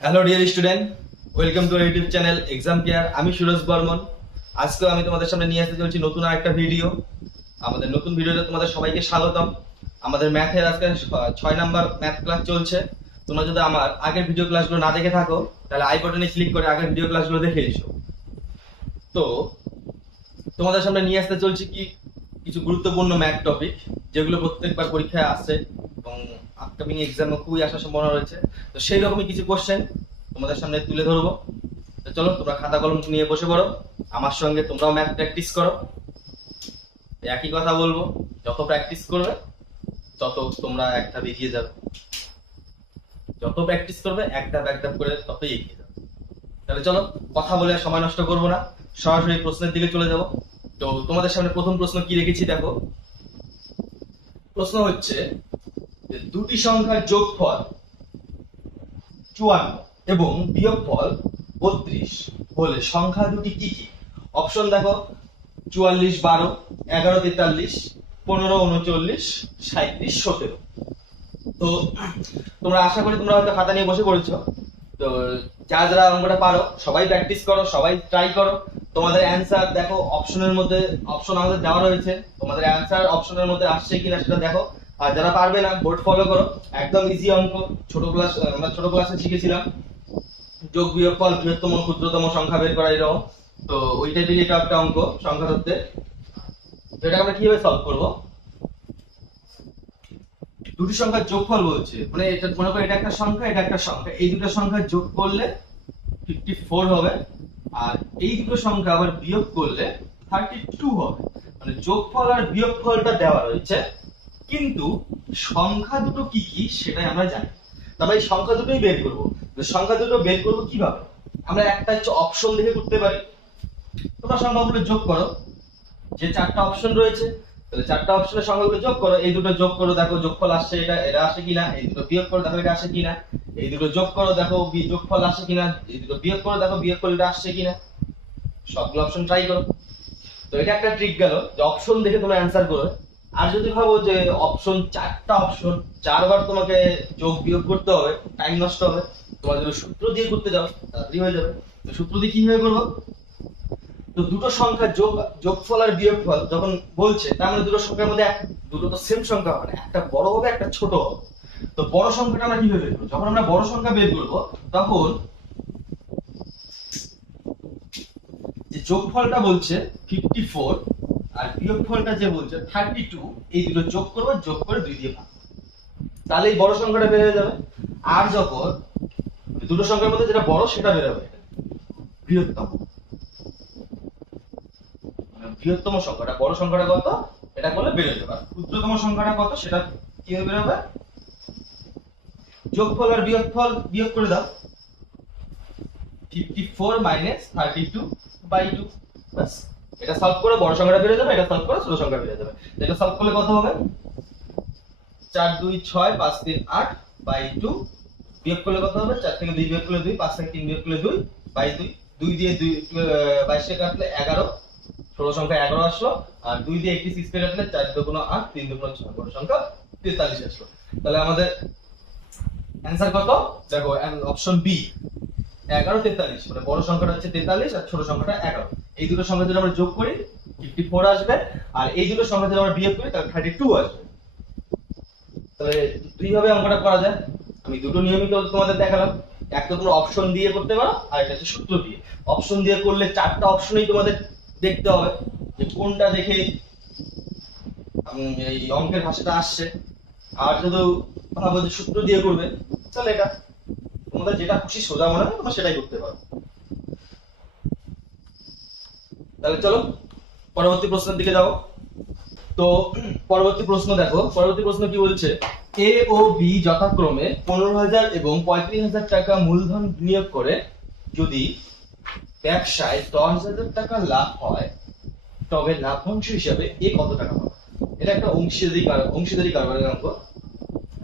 Hello dear student, welcome to YouTube channel exam care. আমি সুরজ বর্মন। আজকে আমি তোমাদের সামনে নিয়ে আসতে চলছি নতুন আরেকটা ভিডিও। আমাদের নতুন ভিডিওতে তোমাদের সবাইকে স্বাগতম। আমাদের ম্যাথের আজকে 6 নাম্বার ম্যাথ ক্লাস চলছে। তোমরা যদি আমার আগের ভিডিও ক্লাসগুলো না দেখে থাকো তাহলে আই বাটনে ক্লিক করে আগের ভিডিও ক্লাসগুলো দেখে এসো। তো তোমাদের সামনে নিয়ে আসতে চলছি কি কিছু গুরুত্বপূর্ণ ম্যাথ টপিক, যেগুলো প্রত্যেকবার পরীক্ষায় আসে এবং আপকামিং এক্সামে খুবই আসার সম্ভাবনা রয়েছে। তো সেই রকমই কিছু কোশ্চেন তোমাদের সামনে তুলে ধরবো। তো চলো তোমরা খাতা কলম নিয়ে বসে পড়ো, আমার সঙ্গে তোমরাও ম্যাথ প্র্যাকটিস করো। একই কথা বলবো, যত প্র্যাকটিস করবে তত তোমরা এক ধাপ এগিয়ে যাবে। যত প্র্যাকটিস করবে এক ধাপ করে ততই এগিয়ে যাবে। তাহলে চলো কথা বলে আর সময় নষ্ট করবো না, সরাসরি প্রশ্নের দিকে চলে যাব। তো তোমাদের সামনে প্রথম প্রশ্ন কি রেখেছি দেখো। প্রশ্ন হচ্ছে যে দুটি সংখ্যার যোগফল 54 এবং বিয়োগফল 32 হলে সংখ্যা দুটি কি কি? অপশন দেখো, 44 12, 11 43, 15 39, 37 17। তো তোমরা আশা করি তোমরা হয়তো খাতা নিয়ে বসে পড়েছো। তো যারা যারা অঙ্কটা পারো সবাই প্র্যাকটিস করো, সবাই ট্রাই করো। তোমাদের অ্যান্সার দেখো, অপশন আমাদের দেওয়া রয়েছে, তোমাদের অ্যান্সার অপশনের মধ্যে আসছে কিনা সেটা দেখো। আর যারা পারবে না বোর্ড ফলো করো, একদম ইজি অঙ্ক। আমরা ছোট ক্লাসে শিখেছিলাম যোগ বিয়োগফল, বৃহত্তম ক্ষুদ্রতম সংখ্যা বের করা, এরকম। তো ওই টাইপের এটা একটা অঙ্ক সংখ্যা ধরতে। তো এটা আমরা কিভাবে সলভ করবো? দুটি সংখ্যার যোগফল বলছে, মানে এটা মনে করো এটা একটা সংখ্যা, এটা একটা সংখ্যা, এই দুটো সংখ্যা যোগ করলে 54 হবে, আর এই দুটো সংখ্যা আবার বিয়োগ করলে 32 হবে। মানে যোগফল আর বিয়োগফলটা দেওয়া রয়েছে, কিন্তু সংখ্যা দুটো কি কি সেটাই আমরা জানি। তাহলে এই সংখ্যা দুটোই বের করব। তো সংখ্যা দুটো বের করব কিভাবে? আমরা একটা হচ্ছে অপশন দেখে করতে পারি। তোমরা সংখ্যাগুলো যোগ করো, যে চারটা অপশন রয়েছে, তাহলে চারটা অপশনের সংখ্যাগুলো যোগ করো, এই দুটো যোগ করো, দেখো যোগফল আসছে, এটা আসে কিনা। এই দুটো বিয়োগ করো, দেখো এটা আসে কিনা। এই দুটো যোগ করো, দেখো যোগফল আসে কিনা। এই দুটো বিয়োগ করো, দেখো বিয়োগ করলে এটা আসছে কিনা। সবগুলো অপশন ট্রাই করো। তো এটা একটা ট্রিক গেল যে অপশন দেখে তোমরা অ্যান্সার করো। আর যদি ভাবো যে অপশন, চারটা অপশন, চারবার তোমাকে যোগ বিয়োগ করতে হবে, টাইম নষ্ট হবে, তোমার যদি সূত্র দিয়ে করতে যাও তাড়াতাড়ি হয়ে যাবে। তো সূত্র দিয়ে কিভাবে করবো? তো দুটো সংখ্যা যোগফল আর বিয়োগফল যখন বলছে, তার মানে দুটো সংখ্যার মধ্যে দুটো তো সেম সংখ্যা, মানে একটা বড় হবে একটা ছোট হবে। তো বড় সংখ্যাটা আমরা কিভাবে বের করবো? যখন আমরা বড় সংখ্যা বের করবো তখন যে যোগফলটা বলছে 54 আর বিয়োগফলটা যে বলছে 32, এই দুটো যোগ করবো, যোগ করে 2 দিয়ে ভাগ, তাহলে এই বড় সংখ্যাটা বের হয়ে যাবে। আর যখন দুটো সংখ্যার মধ্যে যেটা বড় সেটা বের হবে, বৃহত্তম, বৃহত্তম সংখ্যাটা, বড় সংখ্যাটা কত এটা করলে বের হয়ে যাবে। ক্ষুদ্রতম সংখ্যাটা কত সেটা কিভাবে বের হবে? যোগফল আর বিয়োগফল বিয়োগ করে দাও, 54 মাইনাস 32/2। বাস, এটা সলভ করে বড় সংখ্যাটা বের হয়ে যাবে, এটা সলভ করে ছোট সংখ্যা বের হয়ে যাবে। এটা সলভ করলে কত হবে? 4 2 6 5 3 8 বাই 2। বিয়োগ করলে কত হবে? 4 থেকে 2 বিয়োগ করলে 2, 5 থেকে 3 বিয়োগ করলে 2 বাই 2। 2 দিয়ে 2 22 কে কাটলে 11, ষোলো সংখ্যা 11 আসলো। আর 2 দিয়ে 86 কে কাটলে 4 দুগুণ 8, 3 দুগুণ 6, বড় সংখ্যা 43 আসলো। তাহলে আমাদের অ্যান্সার কত? দেখো অপশন বি, 11 43, মানে বড় সংখ্যাটা হচ্ছে 43 আর ছোট সংখ্যাটা 11। এই দুটো সংখ্যা যদি আমরা যোগ করি 54 আসবে, আর এই দুটো সংখ্যা যদি আমরা বিয়োগ করি তাহলে 32 আসবে। তাহলে দুই ভাবে অঙ্কটা করা যায়। আমি দুটো নিয়মই তোমাদের দেখালাম, একটা তোমরা অপশন দিয়ে করতে পারো, আর একটা হচ্ছে সূত্র দিয়ে। অপশন দিয়ে করলে চারটা অপশনই তোমাদের দেখতে হবে যে কোনটা দেখে এই অঙ্কের ভাষাটা আসছে। আর যদি ভাবো যে সূত্র দিয়ে করবে, তাহলে এটা তোমাদের যেটা খুশি সোজা মনে হয় তোমরা সেটাই করতে পারো। তাহলে চলো পরবর্তী প্রশ্নের দিকে যাও। তো পরবর্তী প্রশ্ন দেখো, পরবর্তী প্রশ্ন কি বলছে? এ ও বি যথাক্রমে 15,000 এবং 35,000 টাকা মূলধন বিনিয়োগ করে যদি ব্যবসায় 10,000 টাকা লাভ হয়, তবে লাভ্যাংশ হিসাবে এ কত টাকা পাবে? এটা একটা অংশীদারি কারবারের অঙ্ক।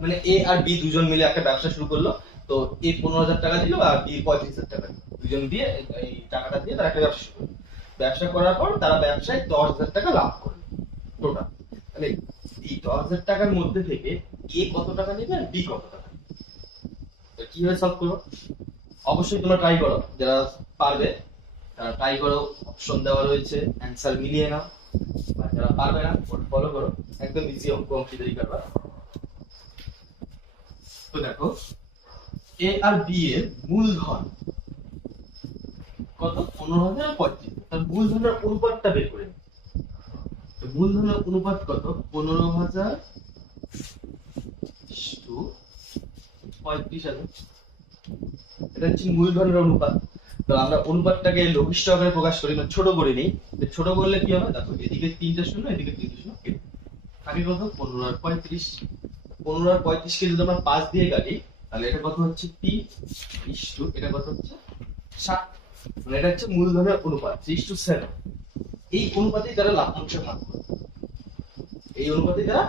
মানে এ আর বি দুজন মিলে একটা ব্যবসা শুরু করলো। তো এ 15,000 টাকা দিল আর বি 35,000 টাকা দিল, দুজন দিয়ে এই টাকাটা দিয়ে তারা একটা ব্যবসা শুরু করলো। ব্যবসা করার পর তারা ব্যবসায় 10,000 টাকা লাভ করলো টোটাল। তাহলে এই 10,000 টাকার মধ্যে থেকে এ কত টাকা নেবে আর বি কত টাকা নেবে? কিভাবে সলভ করবো? অবশ্যই তোমরা ট্রাই করো, যারা পারবে তারা ট্রাই করো, অপশন দেওয়া রয়েছে, অ্যান্সার মিলিয়ে নাও। আর যারা পারবে না ফলো করো, একদম ইজি অঙ্ক অংশীদারি করবা। তো দেখো এ আর বি এর মূলধন কত, 15,035, তার মূলধনের অনুপাতটা বের করে নিই। তো মূলধনের অনুপাত কত, 15,000 টু 35,000, এটা হচ্ছে মূলধনের অনুপাত। তো আমরা অনুপাতটাকে লঘিষ্ঠ আকারে প্রকাশ করি, মানে ছোট করে নিই। ছোট করলে কি হবে, দেখো এদিকে 3টা শূন্য, এদিকে 3টা শূন্য কেটে থাকে কত, 15 আর 35। 15 আর 35 কে যদি আমরা 5 দিয়ে কাটি, তাহলে এটা কত হচ্ছে 3 ইস্টু, এটা কত হচ্ছে 7, মানে এটা হচ্ছে মূলধনের অনুপাত 3:7। এই অনুপাতেই তারা লভ্যাংশ ভাগ করবে, এই অনুপাতে তারা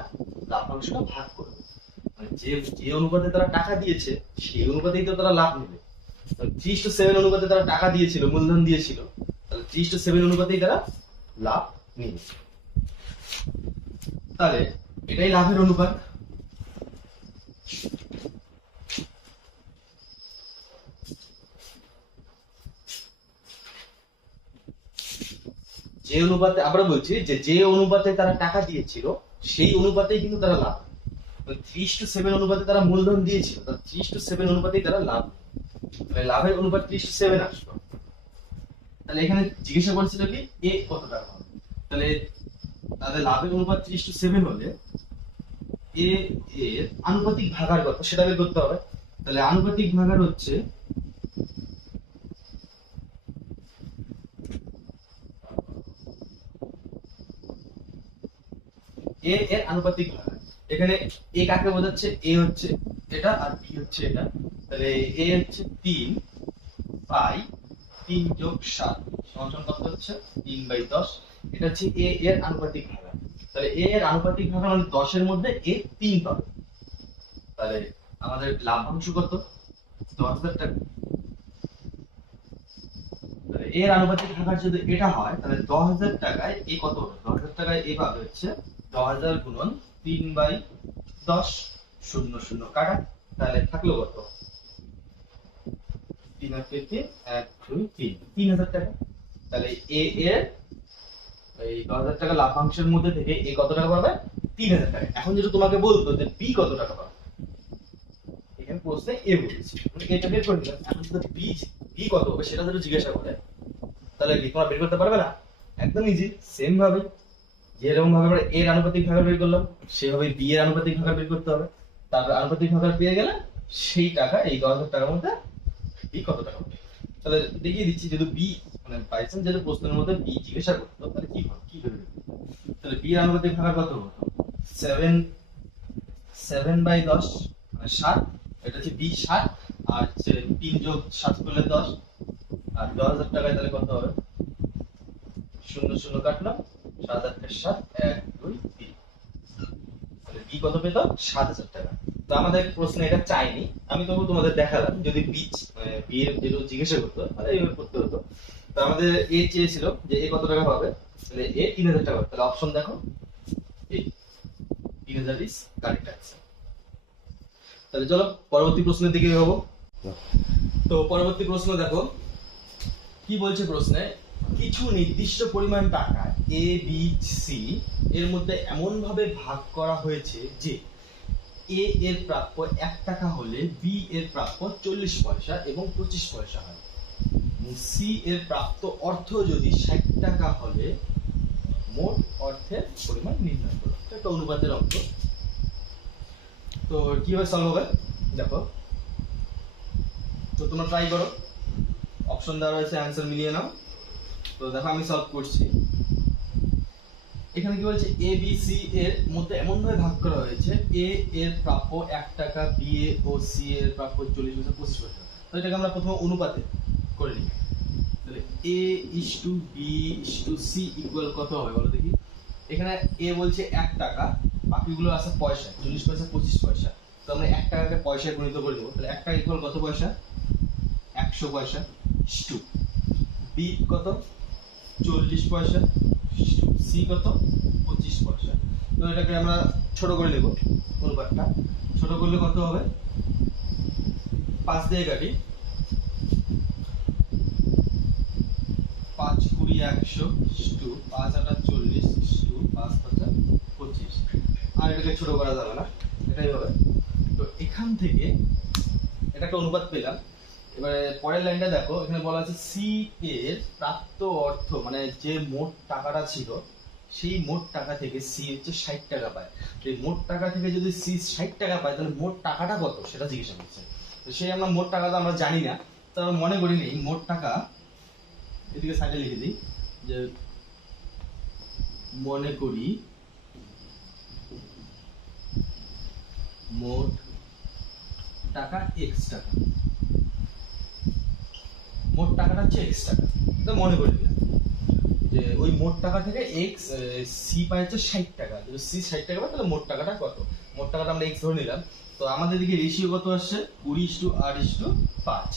লভ্যাংশটা ভাগ করবে, মানে যে যে অনুপাতে তারা টাকা দিয়েছে সেই অনুপাতেই তো তারা লাভ নেবে। 3:7 অনুপাতে তারা টাকা দিয়েছিল, মূলধন দিয়েছিল, তাহলে 3:7 অনুপাতেই তারা লাভ নেবে। তাহলে এটাই লাভের অনুপাত। যে অনুপাতে আমরা বলছি যে অনুপাতে তারা টাকা দিয়েছিল সেই অনুপাতেই কিন্তু তারা লাভ, 3:7 অনুপাতে তারা মূলধন দিয়েছিল, 3:7 অনুপাতেই তারা লাভ, তাহলে লাভের অনুপাত 3:7 আসলো। তাহলে এখানে জিজ্ঞাসা করছিল কি এ কত টাকা হবে, তাহলে তাদের লাভের অনুপাত 3:7 হলে এ এর আনুপাতিক ভাগার কত সেটা বের করতে হবে। তাহলে আনুপাতিক ভাগার হচ্ছে এ এর আনুপাতিক ভাগার। এখানে এ কাকে বোঝাচ্ছে, এ হচ্ছে এটা আর বি হচ্ছে এটা, তাহলে এ হচ্ছে 3 বাই 3 যোগ 7 সমান কত হচ্ছে 3/10। এটা হচ্ছে এ এর আনুপাতিক ভাগার। তাহলে এ এর আনুপাতিক ভাগার মানে 10 এর মধ্যে এ 3 পাবে, তাহলে আমাদের লাভাংশ কত, 10,000 টাকা। তাহলে এর আনুপাতিক ভাগার যদি এটা হয় তাহলে 10,000 টাকায় এ কত হবে, 10,000 টাকায় এ পাবে হচ্ছে 10,000 গুণন 3/10, 0 0 কাটা, তাহলে থাকলো কত 3 আর 3 1 2 3, 3,000 টাকা। তাহলে এ এর এই 10,000 টাকা লাভাংশের মধ্যে থেকে এ কত টাকা পাবে, 3,000 টাকা। এখন যদি তোমাকে বলতো যে বি কত টাকা পাবে, এখানে প্রশ্নে এ বলেছি, এটা বের করে নিলাম। এখন যদি বি বি কত হবে সেটা যদি জিজ্ঞাসা করে, তাহলে কি তোমরা বের করতে পারবে না? একদম ইজি, সেম ভাবে যেরকম ভাবে আমরা এর আনুপাতিক ভাগার বের করলাম সেভাবে বি এর আনুপাতিক ভাগার বের করতে হবে। তারপর আনুপাতিক ভাগার পেয়ে গেলে সেই টাকা এই 10,000 টাকার মধ্যে বি কত টাকা হবে। তাহলে দেখিয়ে দিচ্ছি, যদি বি মানে বাইচান্স যদি প্রশ্নের মধ্যে বি জিজ্ঞাসা করতো তাহলে কি হবে, কি করবে। তাহলে বি এর আনুপাতিক ভাগার কত হতো, 7/10 মানে 7, এটা হচ্ছে বি 7 আর 3 যোগ 7 করলে 10, আর 10,000 টাকায় তাহলে কত হবে, 0 0 কাটলাম, 7 8 7 1 2 3, তাহলে বি কত পেত, 7,000 টাকা। তো আমাদের প্রশ্নে এটা চাইনি, আমি তবু তোমাদের দেখালাম, যদি বি বি এর যেটা জিজ্ঞাসা করতো তাহলে এইভাবে করতে হতো। তো আমাদের এ চেয়েছিল যে এ কত টাকা পাবে, তাহলে এ 3,000 টাকা, তাহলে অপশন দেখো এ 3,000 ইজ কারেক্ট অ্যান্সার। তাহলে চলো পরবর্তী প্রশ্নের দিকে যাবো। তো পরবর্তী প্রশ্ন দেখো কি বলছে প্রশ্নে, কিছু নির্দিষ্ট পরিমাণ টাকা এ বি সি এর মধ্যে এমন ভাবে ভাগ করা হয়েছে যে এ এর প্রাপ্য 1 টাকা হলে বি এর প্রাপ্য 40 পয়সা এবং 25 পয়সা হয়, সি এর প্রাপ্ত অর্থ যদি 60 টাকা হলে মোট অর্থের পরিমাণ নির্ণয় করো। একটা অনুপাতের অঙ্ক। তো কিভাবে সলভ হবে দেখো, তো তোমরা ট্রাই করো, অপশন দেওয়া রয়েছে, অ্যান্সার মিলিয়ে নাও। তো দেখো আমি সলভ করছি। এখানে কি বলছে, এ বি সি এর মধ্যে এমন ভাবে ভাগ করা হয়েছে এ এর প্রাপ্য 1 টাকা, বি এ ও সি এর প্রাপ্য 40 পয়সা 25 পয়সা। তো এটাকে আমরা প্রথমে অনুপাতে করে নিই। তাহলে A is to B is to C equal কত হবে বলো দেখি। এখানে এ বলছে 1 টাকা, বাকিগুলো আছে পয়সা, 40 পয়সা 25 পয়সা। তো আমরা 1 টাকাকে পয়সায় পরিণত করে দেবো। তাহলে 1 টাকা ইকুয়াল কত পয়সা, 100 পয়সা। টু বি কত, 40 পয়সা। সি কত, 25 পয়সা। তো এটাকে আমরা ছোট করে নেব, অনুপাতটা ছোট করলে কত হবে, 5 দিয়ে কাটি, 5 20 100 টু 5 8 40 টু 5 5 25। আর এটাকে ছোট করা যাবে না, এটাই হবে। তো এখান থেকে এটা একটা অনুপাত পেলাম। এবারে পরের লাইনটা দেখো, এখানে বলা আছে সি এর প্রাপ্ত অর্থ, মানে যে মোট টাকাটা ছিল সেই মোট টাকা থেকে সি হচ্ছে 60 টাকা পায়। তো এই মোট টাকা থেকে যদি সি 60 টাকা পায় তাহলে মোট টাকাটা কত সেটা জিজ্ঞাসা করছে। তো সেই আমরা মোট টাকাটা আমরা জানি না, তো আমরা মনে করি নেই মোট টাকা, এদিকে সাইডে লিখে দিই যে মনে করি মোট টাকা x টাকা, মোট টাকাটা হচ্ছে x টাকা। তো মনে করি না যে ওই মোট টাকা থেকে x সি পায় হচ্ছে 60 টাকা। যদি সি 60 টাকা পায় তাহলে মোট টাকাটা কত, মোট টাকাটা আমরা x ধরে নিলাম। তো আমাদের দিকে রেশিও কত আসছে 20:8:5।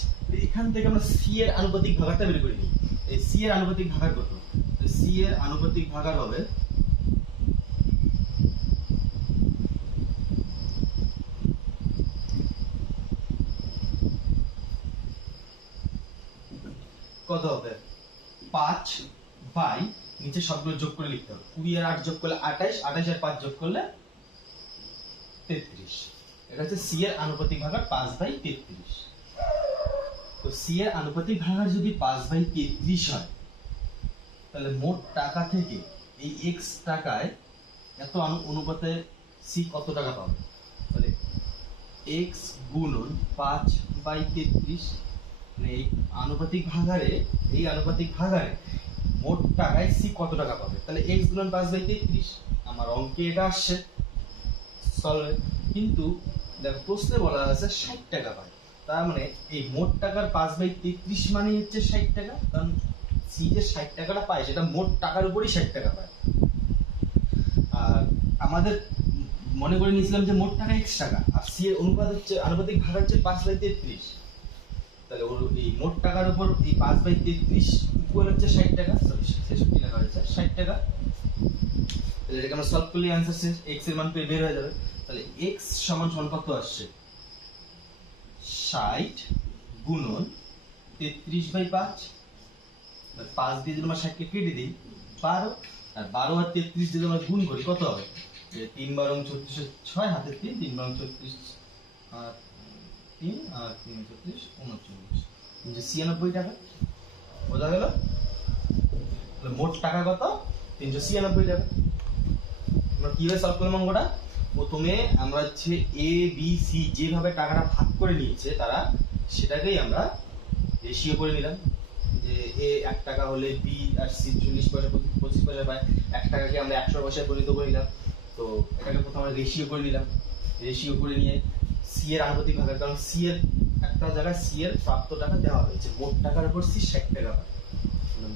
এখান থেকে আমরা সি এর আনুপাতিক ভাগারটা বের করে নিই। এই সি এর আনুপাতিক ভাগার কত, সি এর আনুপাতিক ভাগার হবে কত হবে 5 বাই, নিচে সবগুলো যোগ করে লিখতে হবে। 20 আর 8 যোগ করলে 28, 28 আর 5 যোগ করলে 33। এটা হচ্ছে সি এর আনুপাতিক ভাগার 5/33। তো সি এর আনুপাতিক ভাগার যদি 5/33 হয় তাহলে মোট টাকা থেকে এই x টাকায় এত অনুপাতে সি কত টাকা পাবে। তাহলে x গুণন 5/33, মানে এই আনুপাতিক ভাগারে, এই আনুপাতিক ভাগারে মোট টাকায় সি কত টাকা পাবে। তাহলে x গুণন 5/33, আমার অঙ্কে এটা আসছে সলভ। কিন্তু দেখো প্রশ্নে বলা আছে 60 টাকা পায়, তার মানে এই মোট টাকার 5/33 মানে হচ্ছে 60 টাকা, কারণ সি যে 60 টাকাটা পায় সেটা মোট টাকার উপরই 60 টাকা পায়। আর আমাদের মনে করে নিয়েছিলাম যে মোট টাকা x টাকা, আর সি এর অনুপাত হচ্ছে আনুপাতিক ভাগ হচ্ছে 5/33। তাহলে এই মোট টাকার উপর এই 5/33 ইকুয়াল হচ্ছে 60 টাকা, সরি 66 টাকা হচ্ছে 60 টাকা। তাহলে এটাকে আমরা সলভ করলে आंसर সে x এর মান পেয়ে বের হয়ে যাবে। তাহলে x সমান সমান কত আসছে 60 গুণন 33/5। 5 দিয়ে যদি আমরা 60 কে কেটে দিই 12, আর 12 আর 33 যদি আমরা গুণ করি কত হবে, যে 3 12 36 6 হাতে 3, 3 12 36 আর 3 আর 3 36 39, যে 96 টাকা। বোঝা গেল? তাহলে মোট টাকা কত 396 টাকা। আমরা কিভাবে সলভ করলাম অঙ্কটা, প্রথমে আমরা হচ্ছে এ বি সি যেভাবে টাকাটা ভাগ করে নিয়েছে তারা, সেটাকেই আমরা রেশিও করে নিলাম। যে এ 1 টাকা হলে বি আর সি 40 পয়সা 25 পয়সা পায়, 1 টাকাকে আমরা 100 পয়সায় পরিণত করে নিলাম। তো এটাকে প্রথমে আমরা রেশিও করে নিলাম। রেশিও করে নিয়ে সি এর আনুপাতিক ভাগ, কারণ সি এর একটা জায়গায় সি এর প্রাপ্ত টাকা দেওয়া হয়েছে, মোট টাকার উপর সি 60 টাকা পায়।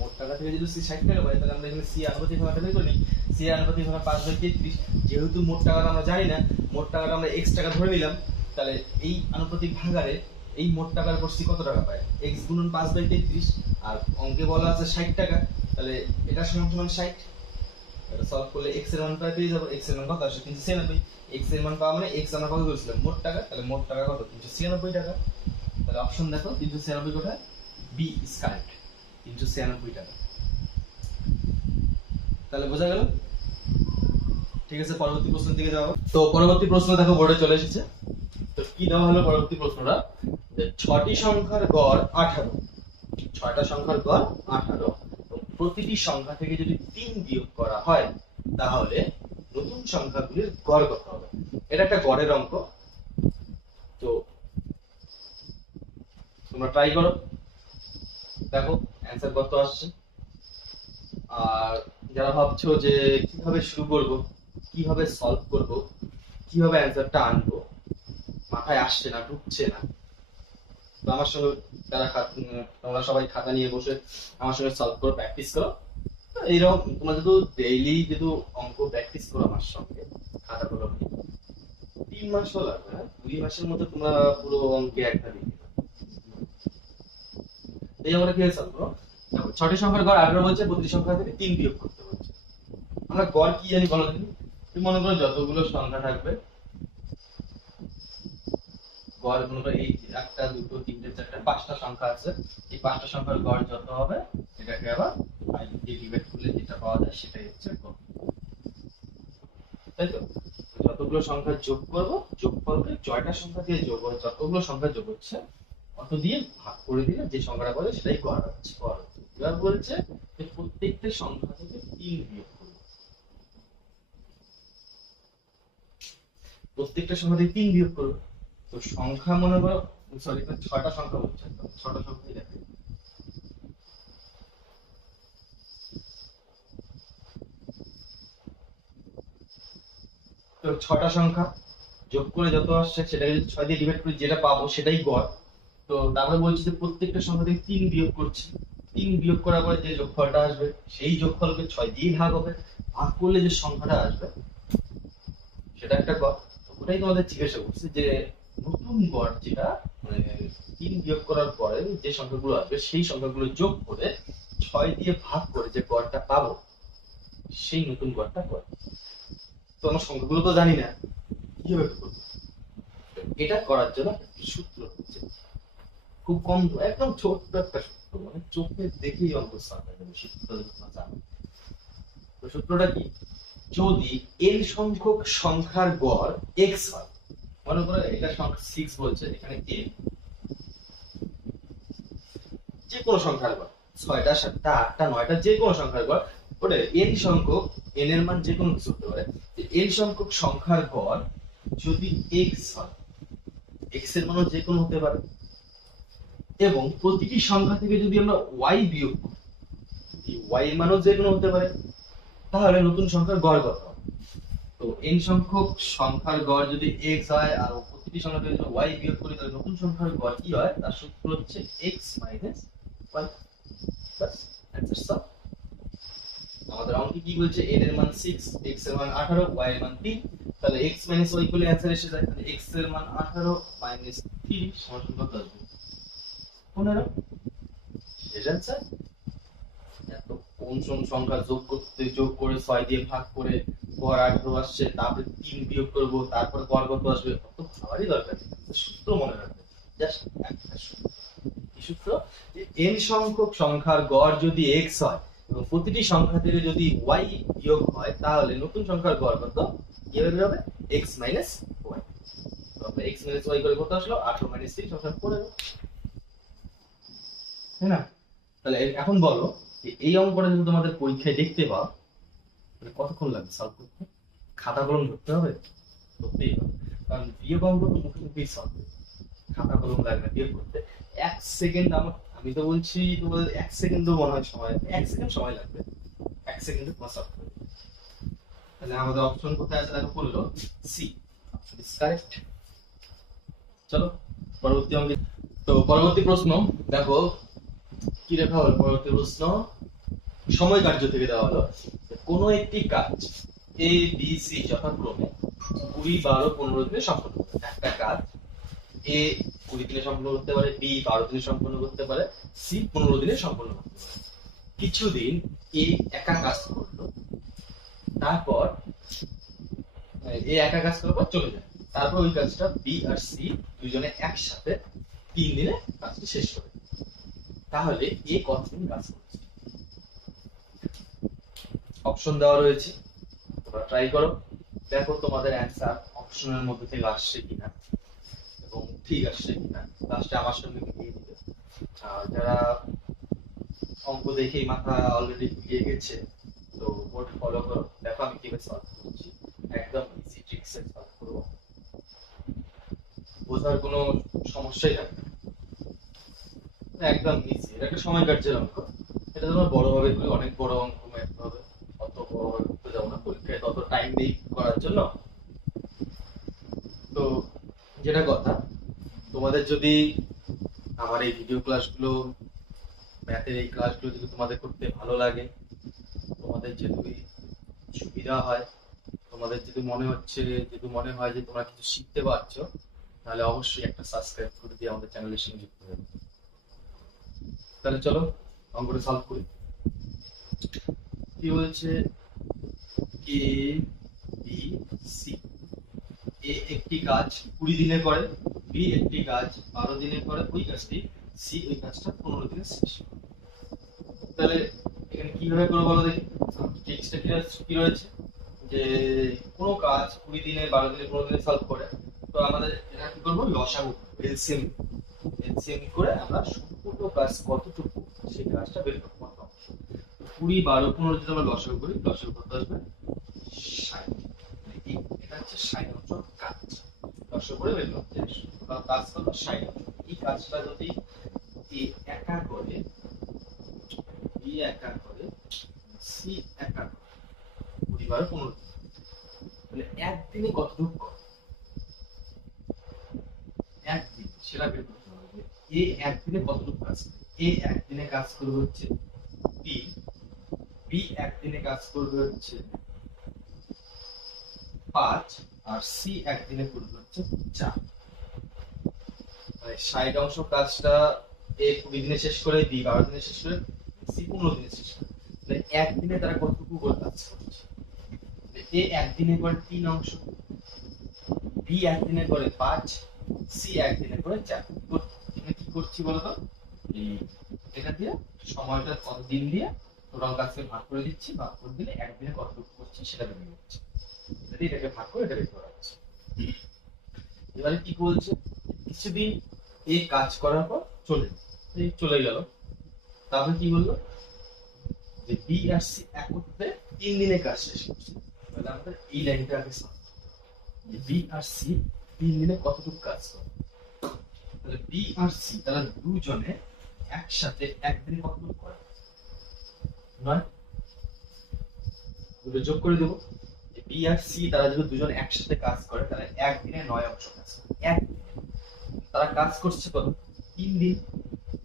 মোট টাকা থেকে যদি সি 60 টাকা পায় তাহলে আমরা এখানে সি আনুপাতিক ভাগটা বের করে নিই। সি এর আনুপাতিক ভাগ 5/33, যেহেতু মোট টাকাটা আমরা জানি না, মোট টাকাটা আমরা x টাকা ধরে নিলাম। তাহলে এই আনুপাতিক ভাগারে এই মোট টাকার উপর সি কত টাকা পায়, x গুণন 5/33, আর অঙ্কে বলা আছে 60 টাকা, তাহলে এটা সমান সমান 60। এটা সলভ করলে x এর মান পেয়ে যাব। x এর মান কত আসে 396। x এর মান পাওয়া মানে x আমরা কত করেছিলাম মোট টাকা, তাহলে মোট টাকা কত 396 টাকা। তাহলে অপশন দেখো 396 কোথায়, বি ইজ কারেক্ট, 396 টাকা। তাহলে বোঝা গেল? ঠিক আছে, পরবর্তী প্রশ্নের দিকে যাও। তো পরবর্তী প্রশ্ন দেখো বোর্ডে চলে এসেছে। তো কি দেওয়া হলো পরবর্তী প্রশ্নটা, যে 6টি সংখ্যার গড় 18, 6টা সংখ্যার গড় 18, প্রতিটি সংখ্যা থেকে যদি 3 বিয়োগ করা হয় তাহলে নতুন সংখ্যাগুলির গড় কত হবে। এটা একটা গড়ের অঙ্ক, তো তোমরা ট্রাই করো, দেখো অ্যান্সার কত আসছে। আর যারা ভাবছো যে কিভাবে শুরু করব, কিভাবে সলভ করব, কিভাবে অ্যান্সারটা আনবো, মাথায় আসছে না, ঢুকছে না, তো আমার সঙ্গে তোমরা সবাই খাতা নিয়ে বসে আমার সঙ্গে সলভ করো, প্র্যাকটিস করো। এইরকম তোমরা যদি ডেইলি যদি অঙ্ক প্র্যাকটিস করো আমার সঙ্গে খাতা কলম নিয়ে, 3 মাসও লাগবে না, 2 মাসের মধ্যে তোমরা পুরো অঙ্কে একটা দিবে। এই আমরা কি সলভ করো, দেখো 6টি সংখ্যার গড় 18 বলছে, প্রতিটি সংখ্যা থেকে 3 বিয়োগ করতে বলছে। আমরা গড় কি জানি বলো দিন, তুমি মনে করো যতগুলো সংখ্যা থাকবে গড় মনে করো এই একটা দুটো তিনটে চারটে পাঁচটা সংখ্যা আছে, এই পাঁচটা সংখ্যার গড় যত হবে এটাকে আবার 5 দিয়ে ডিভাইড করলে যেটা পাওয়া যায় সেটাই হচ্ছে গড়, তাই তো? যতগুলো সংখ্যা যোগ করব, যোগফলকে জয়টা সংখ্যা দিয়ে যোগ করব, যতগুলো সংখ্যা যোগ হচ্ছে অত দিয়ে ভাগ করে দিলে যে সংখ্যাটা পাবে সেটাই গড় হচ্ছে। এবার বলছে যে প্রত্যেকটা সংখ্যা থেকে 3 বিয়োগ করব, প্রত্যেকটা সংখ্যা থেকে 3 বিয়োগ করব। তো সংখ্যা মনে করো, সরি এখানে 6টা সংখ্যা বলছে, 6টা সংখ্যাই দেখো। তো 6টা সংখ্যা যোগ করে যত আসছে সেটাকে যদি 6 দিয়ে ডিভাইড করি যেটা পাবো সেটাই গড়। তো তারপরে বলছি যে প্রত্যেকটা সংখ্যা থেকে 3 বিয়োগ করছি, 3 বিয়োগ করার পরে যে যোগফলটা আসবে সেই যোগফলকে 6 দিয়ে ভাগ হবে, ভাগ করলে যে সংখ্যাটা আসবে সেটা একটা গড়। তো ওটাই তোমাদের জিজ্ঞাসা করছে যে নতুন গড় যেটা মানে 3 বিয়োগ করার পরে যে সংখ্যাগুলো আসবে সেই সংখ্যাগুলো যোগ করে 6 দিয়ে ভাগ করে যে গড়টা পাবো সেই নতুন গড়টা কত। তো আমরা সংখ্যাগুলো তো জানি না, কিভাবে করবো? এটা করার জন্য একটি সূত্র হচ্ছে, খুব কম একদম ছোট্ট একটা সূত্র, মানে চোখে দেখেই অঙ্ক সলভ হয়ে যাবে সূত্রটা যদি তোমরা জানো। তো সূত্রটা কি? যদি n সংখ্যক সংখ্যার গড় x হয়, মনে করো এটা সংখ্যা 6 বলছে, এখানে n যে কোনো সংখ্যার গড় 6টা 7টা 8টা 9টা যে কোনো সংখ্যার গড়, ওটা n সংখ্যক, n এর মান যে কোনো কিছু হতে পারে, n সংখ্যক সংখ্যার গড় যদি x হয়, x এর মানও যে কোনো হতে পারে, এবং প্রতিটি সংখ্যা থেকে যদি আমরা y বিয়োগ করি, এই y এর মানও যে কোনো হতে পারে, তাহলে নতুন সংখ্যার গড় কত হবে? তো n সংখ্যক সংখ্যার গড় যদি x হয় আর প্রতিটি সংখ্যা থেকে যদি y বিয়োগ করি তাহলে নতুন সংখ্যার গড় কি হয়? তার সূত্র হচ্ছে x মাইনাস y। বাস, অ্যানসার সলভ। আমাদের অঙ্কে কি বলছে? n এর মান 6, x এর মান 18, y এর মান 3, তাহলে x মাইনাস y করলে অ্যানসার এসে যায়। তাহলে x এর মান 18 মাইনাস 3 সমান কত আসবে? 15। এর অ্যানসার। এত কোন সংখ্যা যোগ করে 6 দিয়ে ভাগ করে গড় 18 আসছে, তারপরে 3 বিয়োগ করব, তারপরে গড় কত আসবে? অত ভাবারই দরকার নেই, সূত্র মনে রাখবে, জাস্ট একটা সূত্র। কি সূত্র? যে n সংখ্যক সংখ্যার গড় যদি x হয় এবং প্রতিটি সংখ্যা থেকে যদি y বিয়োগ হয় তাহলে নতুন সংখ্যার গড় কত? কিভাবে বের হবে? x minus y। তো আমরা x মাইনাস y করে কত আসলো? 18 মাইনাস 3 সমান 15, তাই না? তাহলে এখন বলো যে এই অঙ্কটা যদি তোমাদের পরীক্ষায় দেখতে পাও তাহলে কতক্ষণ লাগবে সলভ করতে? খাতা কলম ধরতে হবে? ধরতেই হবে, কারণ বিয়োগ অঙ্ক তো মুখে মুখেই সলভ হবে, খাতা কলম লাগবে না বিয়োগ করতে। 1 সেকেন্ড, আমি তো বলছি তোমাদের 1 সেকেন্ডও মনে হয় সময়, 1 সেকেন্ড সময় লাগবে, 1 সেকেন্ডে তোমার সলভ করবে। তাহলে আমাদের অপশন কোথায় আছে দেখো, পড়লো সি, অপশন ইজ কারেক্ট। চলো পরবর্তী অঙ্কে। তো পরবর্তী প্রশ্ন দেখো কি লেখা হলো। পরবর্তী প্রশ্ন সময় কার্য থেকে দেওয়া হলো কোন একটি কাজ এ বি সি যথাক্রমে 20, 12, 15 দিনে সম্পন্ন করতে। একটা কাজ এ 20 দিনে সম্পন্ন করতে পারে, বি 12 দিনে সম্পন্ন করতে পারে, সি 15 দিনে সম্পন্ন করতে পারে। কিছুদিন এ একা কাজ করলো, তারপর এ একা কাজ করার পর চলে যায়, তারপর ওই কাজটা বি আর সি দুইজনে একসাথে 3 দিনে কাজটি শেষ করে। তাহলে এ কতদিন কাজ করছে? অপশন দেওয়া রয়েছে, তোমরা ট্রাই করো, দেখো তোমাদের অ্যান্সার অপশনের মধ্যে থেকে আসছে কিনা এবং ঠিক আসছে কিনা। লাস্টে আমার সঙ্গে মিলিয়ে দিবে। আর যারা অঙ্ক দেখেই মাথা অলরেডি ঘুরিয়ে গেছে, তো বোর্ড ফলো করো, দেখো আমি কিভাবে সলভ করছি, একদম ইজি ট্রিক্সে সলভ করবো, বোঝার কোনো সমস্যাই থাকবে না, একদম ইজি। এটা একটা সময় কার্যের অঙ্ক, এটা তোমরা বড় ভাবে করি, অনেক বড় অঙ্ক ম্যাথ হবে, অত বড় ভাবে করতে যাবো না, পরীক্ষায় তত টাইম নেই করার জন্য। তো যেটা কথা, তোমাদের যদি আমার এই ভিডিও ক্লাসগুলো, ম্যাথের এই ক্লাসগুলো যদি তোমাদের করতে ভালো লাগে, তোমাদের যদি সুবিধা হয়, তোমাদের যদি মনে হয় যে তোমরা কিছু শিখতে পারছো, তাহলে অবশ্যই একটা সাবস্ক্রাইব করে দিয়ে আমাদের চ্যানেলের সঙ্গে যুক্ত হবে। তাহলে চলো অঙ্কটা সলভ করি। কি বলছে? এ বি সি, এ একটি কাজ 20 দিনে করে, বি একটি কাজ 12 দিনে করে ওই কাজটি, সি ওই কাজটা 15 দিনে শেষ করে। তাহলে এখানে কিভাবে করবো বলো দেখি। ট্রিক্সটা কি রয়েছে, যে কোনো কাজ 20 দিনে 12 দিনে 15 দিনে সলভ করে, তো আমাদের এটা কি করবো, লসাগু এলসিএম এলসিএম করে আমরা সম্পূর্ণ কাজ কতটুকু সেই কাজটা বের করবো। 20 12 15 যদি আমরা লসাগু করি, লসাগু কত আসবে, 60। এটা হচ্ছে 60 অংশ কাজ, লসাগু করে বের করতে আসবে কাজ কত 60 অংশ। এই কাজটা যদি এ একা করে, বি একা করে, সি একা করে 20 12 15, তাহলে একদিনে কতটুকু করে, একদিন সেটা বের করতে হবে। এ একদিনে কতটুকু কাজ করে, এ একদিনে কাজ করবে হচ্ছে 3, বি একদিনে কাজ করবে হচ্ছে 5, আর সি একদিনে করবে হচ্ছে 4। মানে 60 অংশ কাজটা এ 20 দিনে শেষ করে, বি 12 দিনে শেষ করে, সি 15 দিনে শেষ করে। তাহলে একদিনে তারা কতটুকু করে কাজ করছে, এ একদিনে করে 3 অংশ, বি একদিনে করে 5, সি একদিনে করে 4। এখানে কি করছি বলতো, এই এটা দিয়ে সময়টা কত দিন দিয়ে টোটাল কাজকে ভাগ করে দিচ্ছি, ভাগ করে দিলে একদিনে কতটুকু করছি সেটা বের হচ্ছে। এটাকে ভাগ করে এটা বের করা হচ্ছে। এবারে কি বলছে, কিছুদিন এই কাজ করার পর চলে গেল, তারপরে কি বললো, যে বি আর সি একত্রে 3 দিনে কাজ শেষ করছে। তাহলে আমাদের এই লাইনটা আগে যে বি আর সি 3 দিনে কতটুকু কাজ করে। তাহলে বি আর সি তারা দুজনে একসাথে একদিনে কতটুকু করে, 9। দুটো যোগ করে দেবো, বি আর সি তারা যদি দুজন একসাথে কাজ করে তাহলে একদিনে 9 অংশ কাজ করে। একদিনে তারা কাজ করছে কত, 3 দিন।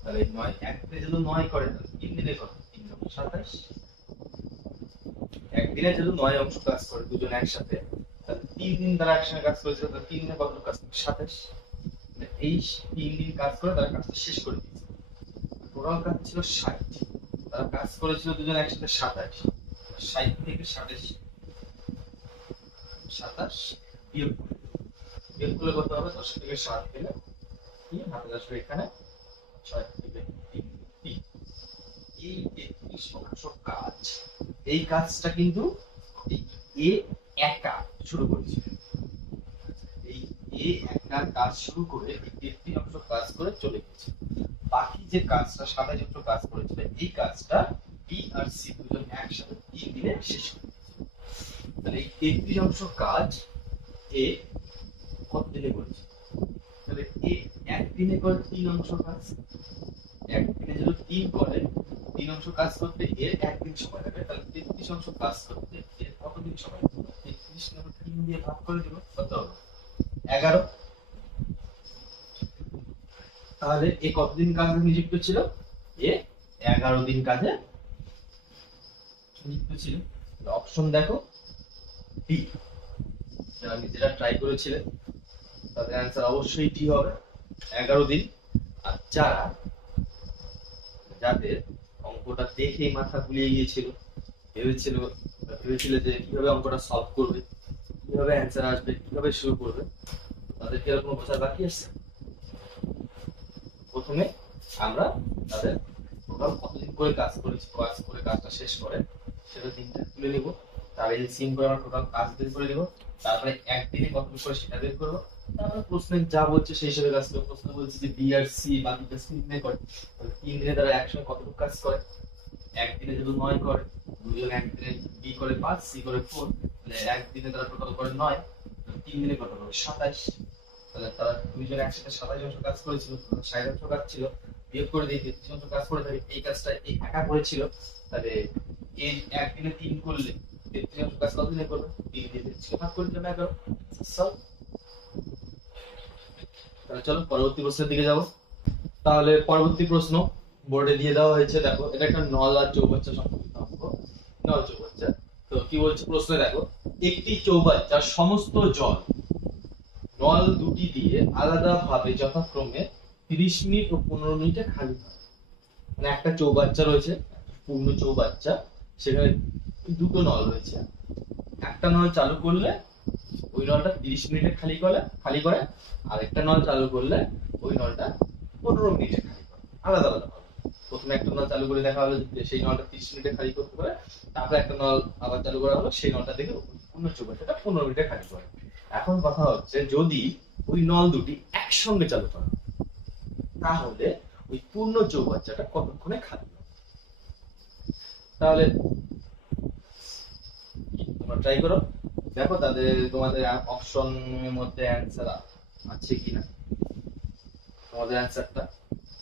তাহলে 9 একদিনে যদি 9 করে তাহলে 3 দিনে কত, 3 9 27। একদিনে যদি 9 অংশ কাজ করে দুজন একসাথে, তাহলে 3 দিন তারা একসাথে কাজ করেছে, তাহলে 3 দিনে কত কাজ করে, 27। এই 3 দিন কাজ করে তারা কাজটা শেষ করে দিয়েছে। টোটাল কাজ ছিল 60, তারা কাজ করেছিল দুজন একসাথে 27। 60 থেকে 27 বিয়োগ করলে কত হবে, 10 থেকে 7 গেলে কি হাতে আসবে, এখানে 6 থেকে 3। এই 33 অংশ কাজ, এই কাজটা কিন্তু এ একা শুরু করেছিল। এই এ একা কাজ শুরু করে 33 অংশ কাজ করে চলে গেছে। বাকি যে কাজটা 27 অংশ কাজ করেছিল, এই কাজটা বি আর সি দুজন একসাথে 3 দিনে শেষ করে দিয়েছে। তাহলে এই 33 অংশ কাজ এ কত দিনে করেছে, তাহলে এ একদিনে করে 3 অংশ কাজ। একদিনে যদি 3 করে, 3 অংশ কাজ করতে এর একদিন সময় লাগবে। তাহলে 33 অংশ কাজ করতে এর কতদিন সময় লাগবে, 33 কে 3 দিয়ে ভাগ করে দেব, কত হবে, 11। তাহলে এ কতদিন কাজে নিযুক্ত ছিল, এ 11 দিন কাজে নিযুক্ত ছিল। অপশন দেখো ডি, যারা নিজেরা ট্রাই করেছিলেন তাদের অ্যান্সার অবশ্যই ডি হবে, 11 দিন। আর যাদের অঙ্কটা দেখেই মাথা গুলিয়ে গিয়েছিল, ভেবেছিল যে কিভাবে অঙ্কটা সলভ করবে, কিভাবে অ্যান্সার আসবে, কিভাবে শুরু করবে, তাদের কি আর কোনো বোঝার বাকি আছে। প্রথমে আমরা তাদের টোটাল কতদিন করে কাজ করেছি, কাজ করে কাজটা শেষ করে সেটা দিনটা তুলে নিব, তার এলসিএম করে আমরা টোটাল কাজ বের করে নিব, তারপরে একদিনে কতটুকু করে সেটা বের করবো, তারপরে প্রশ্নে যা বলছে সেই হিসেবে কাজ করবো। প্রশ্ন বলছে যে বি আর সি বাকি কাজ 3 দিনে করে, তাহলে 3 দিনে তারা একসঙ্গে কতটুকু কাজ করে, একদিনে যদি 9 করে, দুজন একদিনে বি করে 5, সি করে 4, তাহলে একদিনে তারা টোটাল করে 9, 3 দিনে কত করে 27। তাহলে তারা দুইজন একসাথে 27 অংশ কাজ করেছিল, 60 অংশ কাজ ছিল, বিয়োগ করে দিয়ে 33 অংশ কাজ করে থাকে। এই কাজটা এই একা করেছিল, তাহলে এই একদিনে 3 করলে 33 অংশ কাজ কত দিনে করবে, 3 দিয়ে 33 কে ভাগ করে দিলাম 11। তাহলে চলো পরবর্তী প্রশ্নের দিকে যাব। তাহলে পরবর্তী প্রশ্ন বোর্ডে দিয়ে দেওয়া হয়েছে, দেখো এটা একটা নল আর চৌবাচ্চা সম্পর্কিত অঙ্ক, নল চৌবাচ্চা। তো কি বলছে প্রশ্নে দেখো, একটি চৌবাচ্চার সমস্ত জল নল দুটি দিয়ে আলাদাভাবে যথাক্রমে 30 মিনিট ও 15 মিনিটে খালি হয়। মানে একটা চৌবাচ্চা রয়েছে, পূর্ণ চৌবাচ্চা, সেখানে দুটো নল রয়েছে। একটা নল চালু করলে ওই নলটা 30 মিনিটে খালি করে আর একটা নল চালু করলে ওই নলটা 15 মিনিটে খালি করে, আলাদা আলাদা হবে। প্রথমে একটা নল চালু করে দেখা হলো যে সেই নলটা 30 মিনিটে খালি করতে পারে, তারপরে একটা নল আবার চালু করা হলো, সেই নলটা দেখে অন্য চৌবাচ্চাটা 15 মিনিটে খালি করে। এখন কথা হচ্ছে যদি ওই নল দুটি একসঙ্গে চালু করা হয়, তাহলে ওই পূর্ণ চৌবাচ্চাটা কতক্ষণে খালি হবে? তাহলে তোমরা ট্রাই করো, দেখো তোমাদের অপশনের মধ্যে অ্যান্সার আছে কিনা, তোমাদের অ্যান্সারটা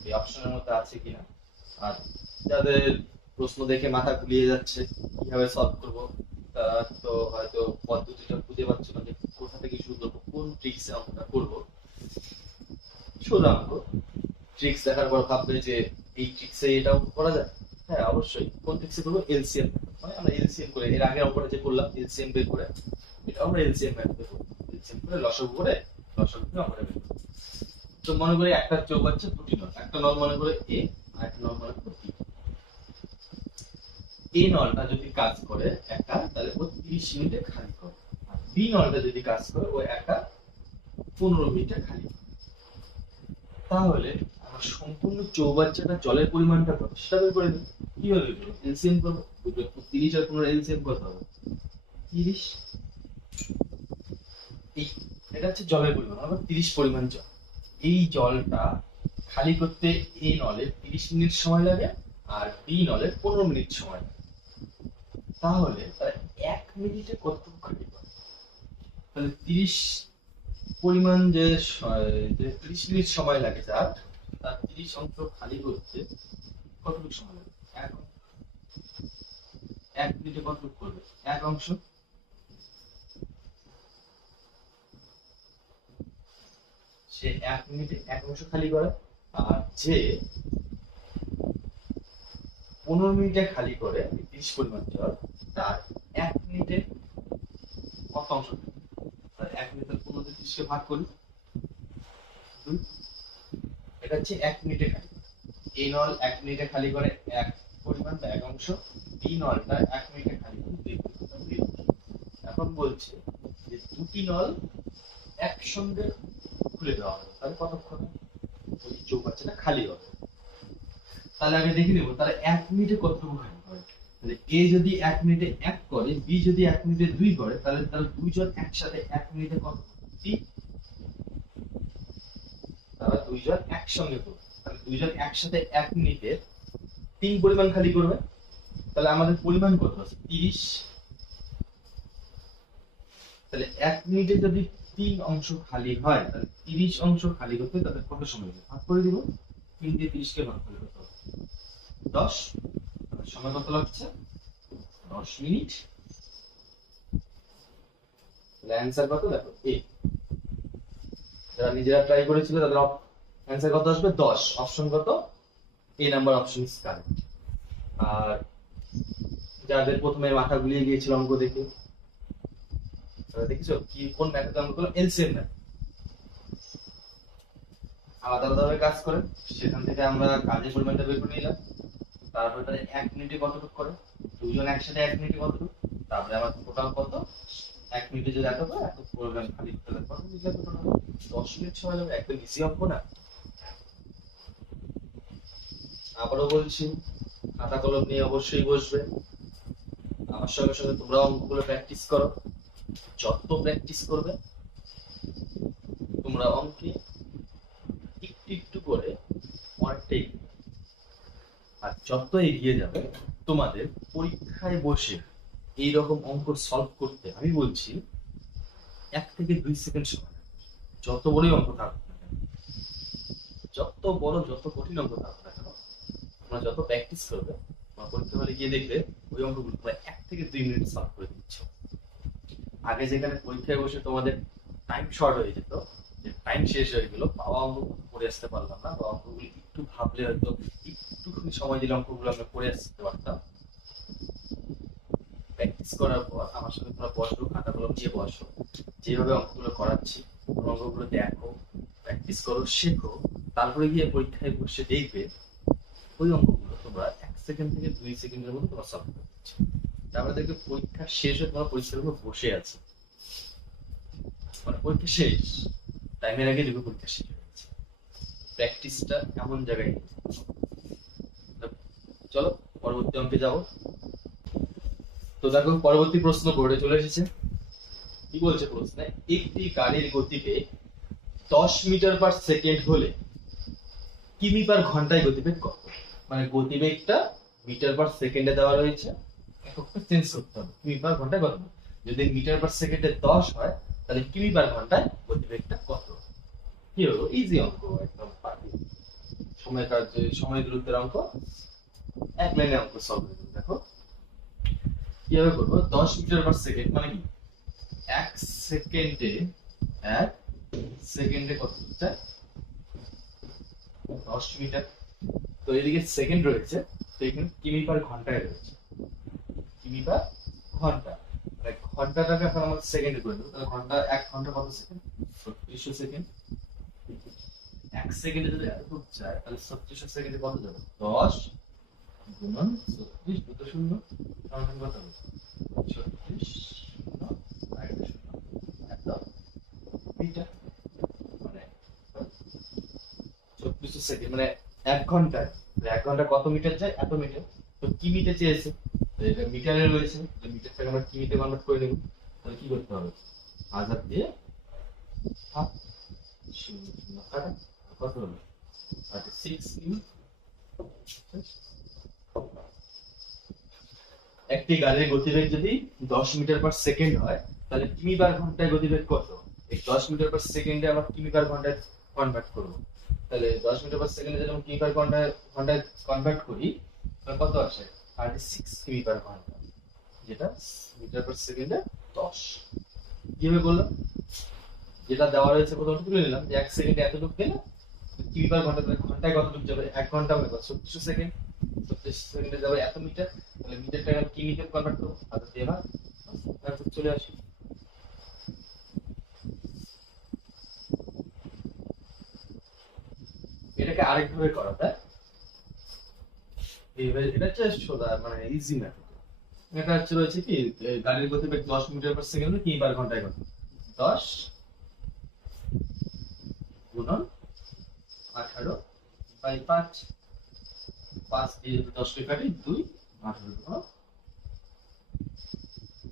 এই অপশনের মধ্যে আছে কিনা। আর যাদের প্রশ্ন দেখে মাথা ঘুরিয়ে যাচ্ছে কিভাবে সলভ করব, তারা তো হয়তো পদ্ধতিটা খুঁজে পাচ্ছে না যে কোথা থেকে শুরু করবো, কোন ট্রিক্সে অঙ্কটা করবো। সোজা অঙ্ক, ট্রিক্স দেখার পর ভাববে যে এই ট্রিক্সে এটা অঙ্ক করা যায়। হ্যাঁ অবশ্যই, কোন ট্রিক্সে করবো? এলসিএম, মানে আমরা এলসিএম করে এর আগে অঙ্কটা যে করলাম এলসিএম বের করে, এটা আমরা এলসিএম বের করবো, এলসিএম করে লসাগু করে অঙ্কটা বের করবো। তো মনে করি একটা চৌবাচ্চা দুটি নল, একটা নল মনে করে এ আর একটা নল মনে করে বি। এই নলটা যদি কাজ করে একা, তাহলে ও 30 মিনিটে খালি করে, আর বি নলটা যদি কাজ করে ও একা 15 মিনিটে খালি করে। তাহলে আমার সম্পূর্ণ চৌবাচ্চাটা জলের পরিমাণটা কত সেটা বের করে দিই। কিভাবে বের করবো? এলসিএম করবো। 30 আর 15 এলসিএম কত হবে? 30। এই এটা হচ্ছে জলের পরিমাণ, আমরা 30 পরিমাণ জল। এই জলটা খালি করতে এই নলের 30 মিনিট সময় লাগে আর বি নলের 15 মিনিট সময় লাগে। তাহলে তারা 1 মিনিটে কতটুকু খালি করে? তাহলে 30 পরিমাণ যে 30 মিনিট সময় লাগে যার, তার 30 অংশ খালি করতে কতটুকু সময় লাগে? 1 মিনিটে কতটুকু করবে? 1 অংশ। সে 1 মিনিটে 1 অংশ খালি করে, আর যে 15 মিনিটে খালি করে 30 পরিমাণ জল, তার 1 মিনিটে কত অংশ? 1 মিনিটে 15 দিয়ে 30 কে ভাগ করি 2। এটা হচ্ছে 1 মিনিটে খালি। এই নল 1 মিনিটে খালি করে 1 পরিমাণ বা 1 অংশ, বি নলটা 1 মিনিটে খালি করে 2 অংশ। এখন বলছে যে দুটি নল একসঙ্গে খুলে দেওয়া হবে, তাহলে কতক্ষণ ওই চৌবাচ্চাটা খালি হবে? তাহলে আগে দেখে নেবো তাহলে 1 মিনিটে কতটুকু খালি হয়। তাহলে এ যদি 1 মিনিটে 1 করে, বি যদি 1 মিনিটে 2 করে, তাহলে দুইজন একসাথে 1 মিনিটে কত? 3। তাহলে দুইজন একসঙ্গে করবে, তাহলে দুইজন একসাথে 1 মিনিটে 3 পরিমাণ খালি করবে। তাহলে আমাদের পরিমাণ কত আছে? 30। তাহলে 1 মিনিটে যদি 3 অংশ খালি হয়, তাহলে 30 অংশ খালি করতে তাদের কত সময় লাগে? ভাগ করে দিব, 3 দিয়ে 30 কে ভাগ করে কত? 10। সময় কত লাগছে? 10 মিনিট। অ্যান্সার কত দেখো? এ। যারা নিজেরা ট্রাই করেছিল তাদের অ্যান্সার কত আসবে? 10। অপশন কত? এ নাম্বার অপশন ইজ কারেক্ট। আর যাদের প্রথমে মাথা গুলিয়ে গিয়েছিল অঙ্ক দেখে, তারা দেখেছো কি কোন ম্যাথড আমরা করলাম? LCM method. আলাদা আলাদা ভাবে কাজ করে, সেখান থেকে আমরা কাজের পরিমাণটা বের করে নিলাম। তারপরে তাহলে 1 মিনিটে কতটুকু করে, দুজন একসাথে 1 মিনিটে কতটুকু, তারপরে আমার টোটাল কত, 1 মিনিটে যদি এত করে এত প্রোগ্রাম খালি করতে কত মিনিট লাগবে? টোটাল 10 মিনিট সময় লাগবে। একদম ইজি অঙ্ক না? আবারও বলছি, খাতা কলম নিয়ে অবশ্যই বসবে, আমার সঙ্গে সঙ্গে তোমরা অঙ্কগুলো প্র্যাকটিস করো। যত প্র্যাকটিস করবে তোমরা অঙ্কে একটু একটু করে অনেকটাই, আর যত এগিয়ে যাবে তোমাদের পরীক্ষায় বসে এই রকম অঙ্ক সলভ করতে আমি বলছি 1 থেকে 2 সেকেন্ড সময়। যত বড়ই অঙ্ক থাকুক না কেন, যত বড় যত কঠিন অঙ্ক থাকুক না কেন, তোমরা যত প্র্যাকটিস করবে তোমার পরীক্ষা হলে গিয়ে দেখবে ওই অঙ্কগুলো তোমরা 1 থেকে 2 মিনিট সলভ করে দিচ্ছ। আগে যেখানে পরীক্ষায় বসে তোমাদের টাইম শর্ট হয়ে যেত, যে টাইম শেষ হয়ে গেল, পাওয়া অঙ্ক করে আসতে পারলাম না, বা অঙ্কগুলো একটু ভাবলে হয়তো একটুখানি সময় দিলে অঙ্কগুলো আমরা করে আসতে পারতাম। প্র্যাকটিস করার পর আমার সাথে তোমরা বসো, খাতা কলম নিয়ে বসো, যেভাবে অঙ্কগুলো করাচ্ছি অঙ্কগুলো দেখো, প্র্যাকটিস করো, শেখো, তারপরে গিয়ে পরীক্ষায় বসে দেখবে ওই অঙ্কগুলো তোমরা 1 সেকেন্ড থেকে 2 সেকেন্ডের মধ্যে তোমরা সলভ করতে পারছো। তারপরে দেখবে পরীক্ষা শেষ হয়ে তোমার পরীক্ষার উপর বসে আছে। মানে পরীক্ষা শেষ, টাইমের আগে দেখো পরীক্ষা শেষ হয়ে গেছে। প্র্যাকটিসটা এমন জায়গায় নিতে হবে। চলো পরবর্তী অঙ্কে যাবো। তো দেখো পরবর্তী প্রশ্ন বোর্ডে চলে এসেছে। কি বলছে প্রশ্নে, একটি গাড়ির গতিবেগ 10 মিটার পার সেকেন্ড হলে কিমি পার ঘন্টায় গতিবেগ কত? মানে গতিবেগটা মিটার পার সেকেন্ডে দেওয়া রয়েছে, এককটা চেঞ্জ করতে হবে, কিমি পার ঘন্টায় কত। যদি মিটার পার সেকেন্ডে 10 হয় তাহলে কিমি পার ঘন্টায় গতিবেগটা কত? কি হলো, ইজি অঙ্ক, একদম পারি। সময় কার্য, সময় দূরত্বের অঙ্ক, এক লাইনে অঙ্ক সলভ হয়ে যাবে। দেখো কিভাবে করবো, 10 মিটার পার সেকেন্ড মানে কি, এক সেকেন্ডে, এক সেকেন্ডে কত হচ্ছে 10 মিটার। তো এদিকে সেকেন্ড রয়েছে, তো এখানে কিমি পার ঘন্টায় রয়েছে, কিমি পার ঘন্টা, মানে ঘন্টাটাকে এখন আমরা সেকেন্ডে করে দেবো। তাহলে ঘন্টা, 1 ঘন্টা কত সেকেন্ড, 3600 সেকেন্ড। এক সেকেন্ডে যদি এতটুকু যায় তাহলে 3600 সেকেন্ডে কত যাবে, 10 গুণন 36 দুটো শূন্য সমান কত হবে, 36 আরেকটা শূন্য, এত মিটার। মানে 3600 সেকেন্ড মানে 1 ঘন্টায়, 1 ঘন্টা কত মিটার যায়, এত মিটার। তো কিমিতে চেয়েছে, তো এটা মিটারে রয়েছে, তো মিটারটাকে আমরা কিমিতে কনভার্ট করে নেব। তাহলে কি করতে হবে, 1000 দিয়ে হাফ, শূন্য শূন্য কাটা, কত হলো 36 কিমি। একটি গাড়ির গতিবেগ যদি 10 মিটার পার সেকেন্ড হয় তাহলে কিমি পার ঘন্টায় গতিবেগ কত? এই 10 মিটার পার সেকেন্ডে আমরা কিমি পার ঘন্টায় কনভার্ট করব। তাহলে 10 মিটার পার সেকেন্ডে যদি আমরা কিমি পার ঘন্টায় কনভার্ট করি তাহলে কত আসে, 36 কিমি পার ঘন্টা, যেটা মিটার পার সেকেন্ডে 10। কিভাবে করলাম, যেটা দেওয়া রয়েছে প্রথমে তুলে নিলাম, যে 1 সেকেন্ডে এতটুকু গেলে কিমি পার ঘন্টা, তাহলে ঘন্টায় কতটুকু যাবে, 1 ঘন্টা মানে 3600 সেকেন্ড, 36 সেকেন্ডে যাবে এত মিটার। তাহলে মিটারটাকে আমি কিমিতে কনভার্ট করবো, হাজার দিয়ে ভাগ, তারপর চলে আসি। এটাকে আরেকভাবে করা যায়, এইভাবে, এটা হচ্ছে সোজা মানে ইজি মেথড। এটা হচ্ছে রয়েছে কি, গাড়ির গতিবেগ 10 মিটার পার সেকেন্ড কিমি পার ঘন্টায় কত, 10 গুণন 18 বাই 5, 5 দিয়ে 10 কে কাটি 2, 18 গুণন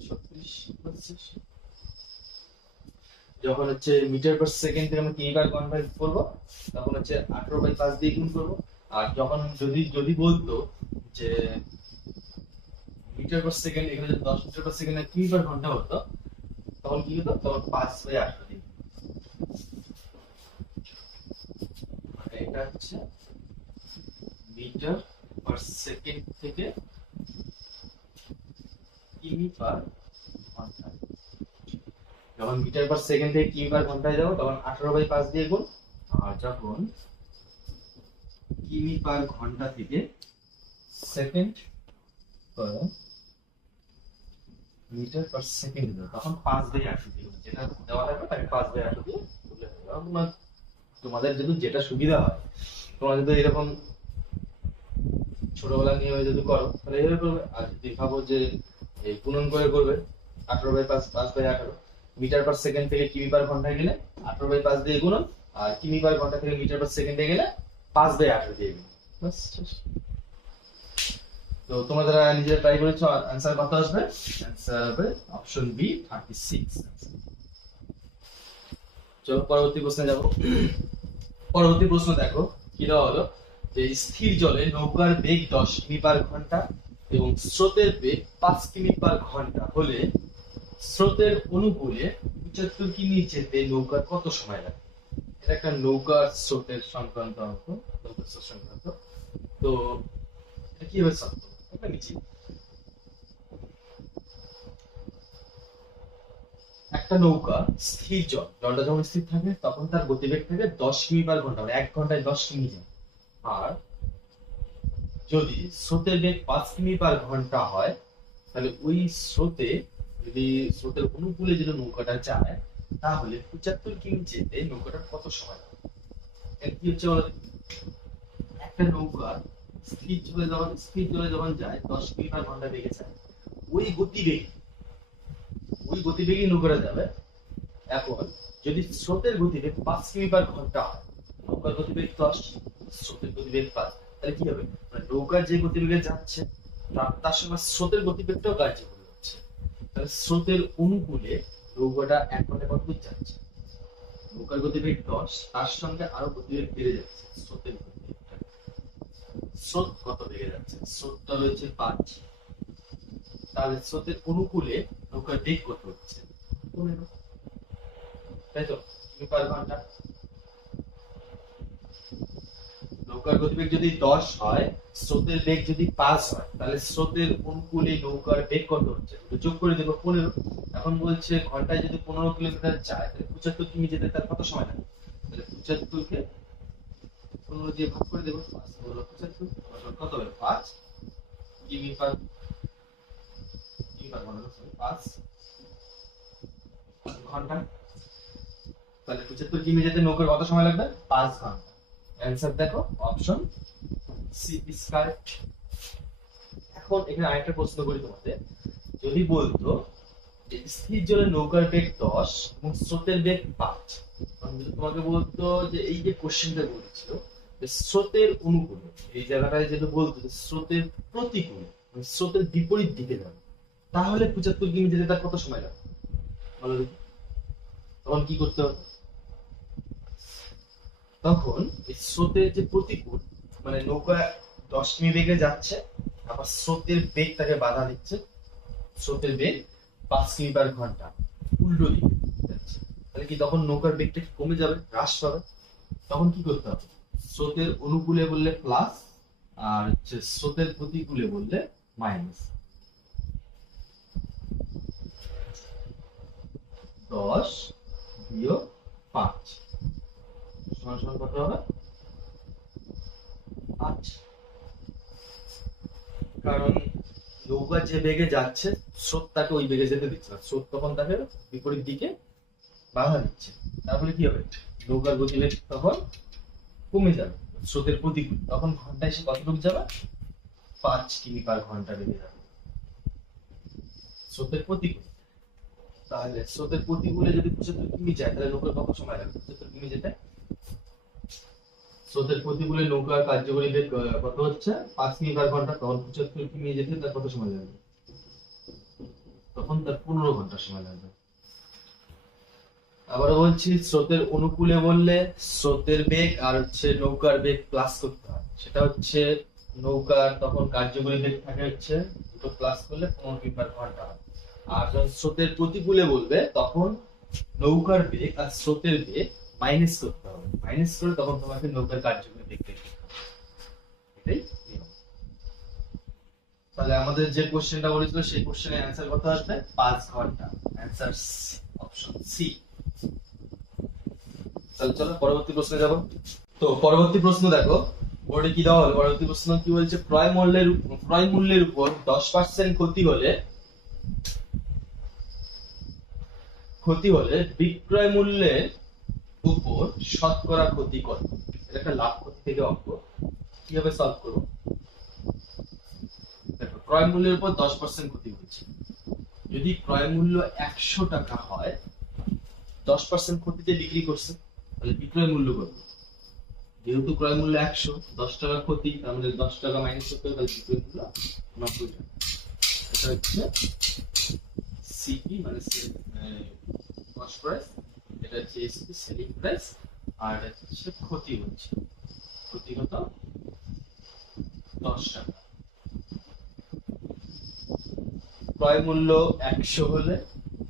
36 25। যখন হচ্ছে মিটার পার সেকেন্ড থেকে আমরা কিমি পার কনভার্ট করব তখন হচ্ছে 18/5 দিয়ে গুণ করব। আর যখন যদি যদি বলতো যে মিটার পার সেকেন্ড, এখানে যদি 10 মিটার পার সেকেন্ডে কিমি পার ঘন্টা হতো তখন কি হতো, তখন 5/18 দিয়ে, মানে এটা হচ্ছে মিটার পার সেকেন্ড থেকে কিমি পার ঘন্টা। যখন মিটার পার সেকেন্ড থেকে কিমি পার ঘন্টায় যাবো তখন 18/5 দিয়ে গুণ। আর যখন কিমি পার ঘন্টা থেকে second per metre per second তখন 5/8 দিয়ে, যেটা দেওয়া থাকবে তাকে 5/8 দিয়ে তুলে নেবে। তোমাদের যদি যেটা সুবিধা হয়, তোমরা যদি এরকম ছোটবেলা নিয়ে যদি করো তাহলে এইভাবে করবে। আর যদি ভাবো যে এই গুণন করে করবে, 18/5 5/18, মিটার পার সেকেন্ড থেকে কিমি পার ঘন্টায় গেলে 18/5 দিয়ে গুণন, আর কিমি পার ঘন্টা থেকে মিটার পার সেকেন্ডে গেলে 5/18 দিয়ে গুণ। বাস শেষ। তো তোমরা যারা নিজেরা ট্রাই করেছো, অ্যান্সার কত আসবে, অ্যান্সার হবে অপশন বি 36। চলো পরবর্তী প্রশ্নে যাব। পরবর্তী প্রশ্ন দেখো কি দেওয়া হলো, যে স্থির জলে নৌকার বেগ 10 কিমি পার ঘন্টা এবং স্রোতের বেগ 5 কিমি পার ঘন্টা হলে স্রোতের অনুকূলে 75 কিমি যেতে নৌকার কত সময় লাগে? এটা একটা নৌকার স্রোতের সংক্রান্ত অঙ্ক, নৌকার স্রোত সংক্রান্ত। তো এটা কিভাবে সলভ করবো, এটা নিচে একটা নৌকা স্থির জল, জলটা যখন স্থির থাকে তখন তার গতিবেগ থাকে 10 কিমি পার ঘন্টা, মানে 1 ঘন্টায় 10 কিমি যায়। আর যদি স্রোতের বেগ 5 কিমি পার ঘন্টা হয় তাহলে ওই স্রোতে, যদি স্রোতের অনুকূলে যদি নৌকাটা যায় তাহলে 75 কিমি যেতে নৌকাটা কত সময় লাগে? এর কি হচ্ছে বলো, একটা নৌকা স্থির জলে যখন যায় 10 কিমি পার ঘন্টা বেগে যায়, ওই গতিবেগে নৌকাটা যাবে এখন যদি স্রোতের গতিবেগ 5 কিমি পার ঘন্টা হয়, নৌকার গতিবেগ 10, স্রোতের গতিবেগ 5, তাহলে কি হবে? মানে নৌকার যে গতিবেগে যাচ্ছে তার সঙ্গে স্রোতের গতিবেগটাও কার্যকর হচ্ছে। তাহলে স্রোতের অনুকূলে নৌকাটা এক ঘন্টা কত দূর যাচ্ছে? নৌকার গতিবেগ 10, তার সঙ্গে আরো গতিবেগ বেড়ে যাচ্ছে স্রোতের গতিবেগটা। স্রোত কত বেড়ে যাচ্ছে? স্রোতটা রয়েছে 5, তাহলে স্রোতের অনুকূলে নৌকার বেগ কত হচ্ছে? 15, তাই তো? কিমি পার ঘন্টা। নৌকার গতিবেগ যদি 10 হয়, স্রোতের বেগ যদি 5 হয়, তাহলে স্রোতের অনুকূলে নৌকার বেগ কত হচ্ছে? যোগ করে দেবো 15। এখন বলছে ঘন্টায় যদি 15 কিলোমিটার যায়, তাহলে 75 কিমি যেতে তার কত সময় লাগবে? তাহলে 75 কে 15 দিয়ে ভাগ করে দেবো, 5 হলো 75, কত হবে? 5 কিমি পার ঘন্টা, 5 ঘন্টা। তাহলে 75 কিমি যেতে নৌকার কত সময় লাগবে? 5 ঘন্টা। অ্যানসার দেখো, অপশন সি ইজ কারেক্ট। এখন এখানে আরেকটা প্রশ্ন করি তোমাদের। যদি বলতো যে স্থির জলে নৌকার বেগ 10 এবং স্রোতের বেগ 5, তখন যদি তোমাকে বলতো যে এই যে কোশ্চেনটা বলেছিল যে স্রোতের অনুকূলে, এই জায়গাটায় যেটা বলতো যে স্রোতের প্রতিকূলে, মানে স্রোতের বিপরীত দিকে যাবে, তাহলে 75 কিমি যেতে তার কত সময় লাগবে বলো দেখি? তখন কি করতে হবে? তখন এই স্রোতের যে প্রতিকূল, মানে নৌকা 10 কিমি বেগে যাচ্ছে, আবার স্রোতের বেগ তাকে বাধা দিচ্ছে, স্রোতের বেগ 5 কিমি পার ঘন্টা উল্টো দিকে যাচ্ছে, তাহলে কি তখন নৌকার বেগটা কি কমে যাবে, হ্রাস পাবে? তখন কি করতে হবে? স্রোতের অনুকূলে বললে প্লাস, আর হচ্ছে স্রোতের প্রতিকূলে বললে মাইনাস। 10 বিয়োগ 5 সমান সমান কত হবে? 5। কারণ নৌকা যে বেগে যাচ্ছে, স্রোত তাকে ওই বেগে যেতে দিচ্ছে না, স্রোত তখন তাকে বিপরীত দিকে বাধা দিচ্ছে। তারপরে কি হবে? নৌকার গতিবেগ তখন কমে যাবে স্রোতের প্রতিকূল, তখন ঘন্টায় সে কতটুকু যাবে? 5 কিমি পার ঘন্টা বেগে যাবে স্রোতের প্রতিকূল। তাহলে স্রোতের প্রতিকূলে যদি 75 কিমি যায়, তাহলে নৌকার কত সময় লাগবে 75 কিমি যেতে? স্রোতের প্রতিকূলে নৌকার কার্যকরী বেগ কত হচ্ছে? 5 কিমি পার ঘন্টা, তখন 75 কিমি যেতে তার কত সময় লাগবে? তখন তার 15 ঘন্টা সময় লাগবে। আবারও বলছি, স্রোতের অনুকূলে বললে স্রোতের বেগ আর হচ্ছে নৌকার বেগ প্লাস করতে হয়, সেটা হচ্ছে নৌকার তখন কার্যকরী বেগ থাকে হচ্ছে, দুটো প্লাস করলে 15 কিমি পার ঘন্টা হয়। আর যখন স্রোতের প্রতিকূলে বলবে, তখন নৌকার বেগ আর স্রোতের বেগ মাইনাস করতে হবে, মাইনাস করে তখন তোমাকে নৌকার কার্যকরী বেগ দেখতে হবে। এটাই নিয়ম। তাহলে আমাদের যে কোশ্চেনটা বলেছিল, সেই কোশ্চেনের অ্যান্সার কত আসবে? 5 ঘন্টা। Answer option C. তাহলে চলো পরবর্তী প্রশ্নে যাব। তো পরবর্তী প্রশ্ন দেখো, বোর্ডে কি দেওয়া হলো? পরবর্তী প্রশ্ন কি বলছে? ক্রয় মূল্যের উপর 10% ক্ষতি হলে বিক্রয় মূল্যের উপর শতকরা ক্ষতি কত? এটা একটা লাভ ক্ষতি থেকে অঙ্ক, কিভাবে সলভ করব? দেখো, ক্রয় মূল্যের উপর 10% ক্ষতি হচ্ছে। যদি ক্রয় মূল্য 100 টাকা হয়, 10% ক্ষতিতে বিক্রি করছে, তাহলে বিক্রয় মূল্য কত? যেহেতু ক্রয় মূল্য 100, 10 টাকা ক্ষতি, তার মানে 10 টাকা মাইনাস করতে হবে, তাহলে বিক্রয় মূল্য 90 টাকা। এটা হচ্ছে সিপি, মানে কস্ট প্রাইস, এটা হচ্ছে এসপি, সেলিং প্রাইস, আর এটা হচ্ছে ক্ষতি হচ্ছে, ক্ষতি কত? 10 টাকা। ক্রয় মূল্য 100 হলে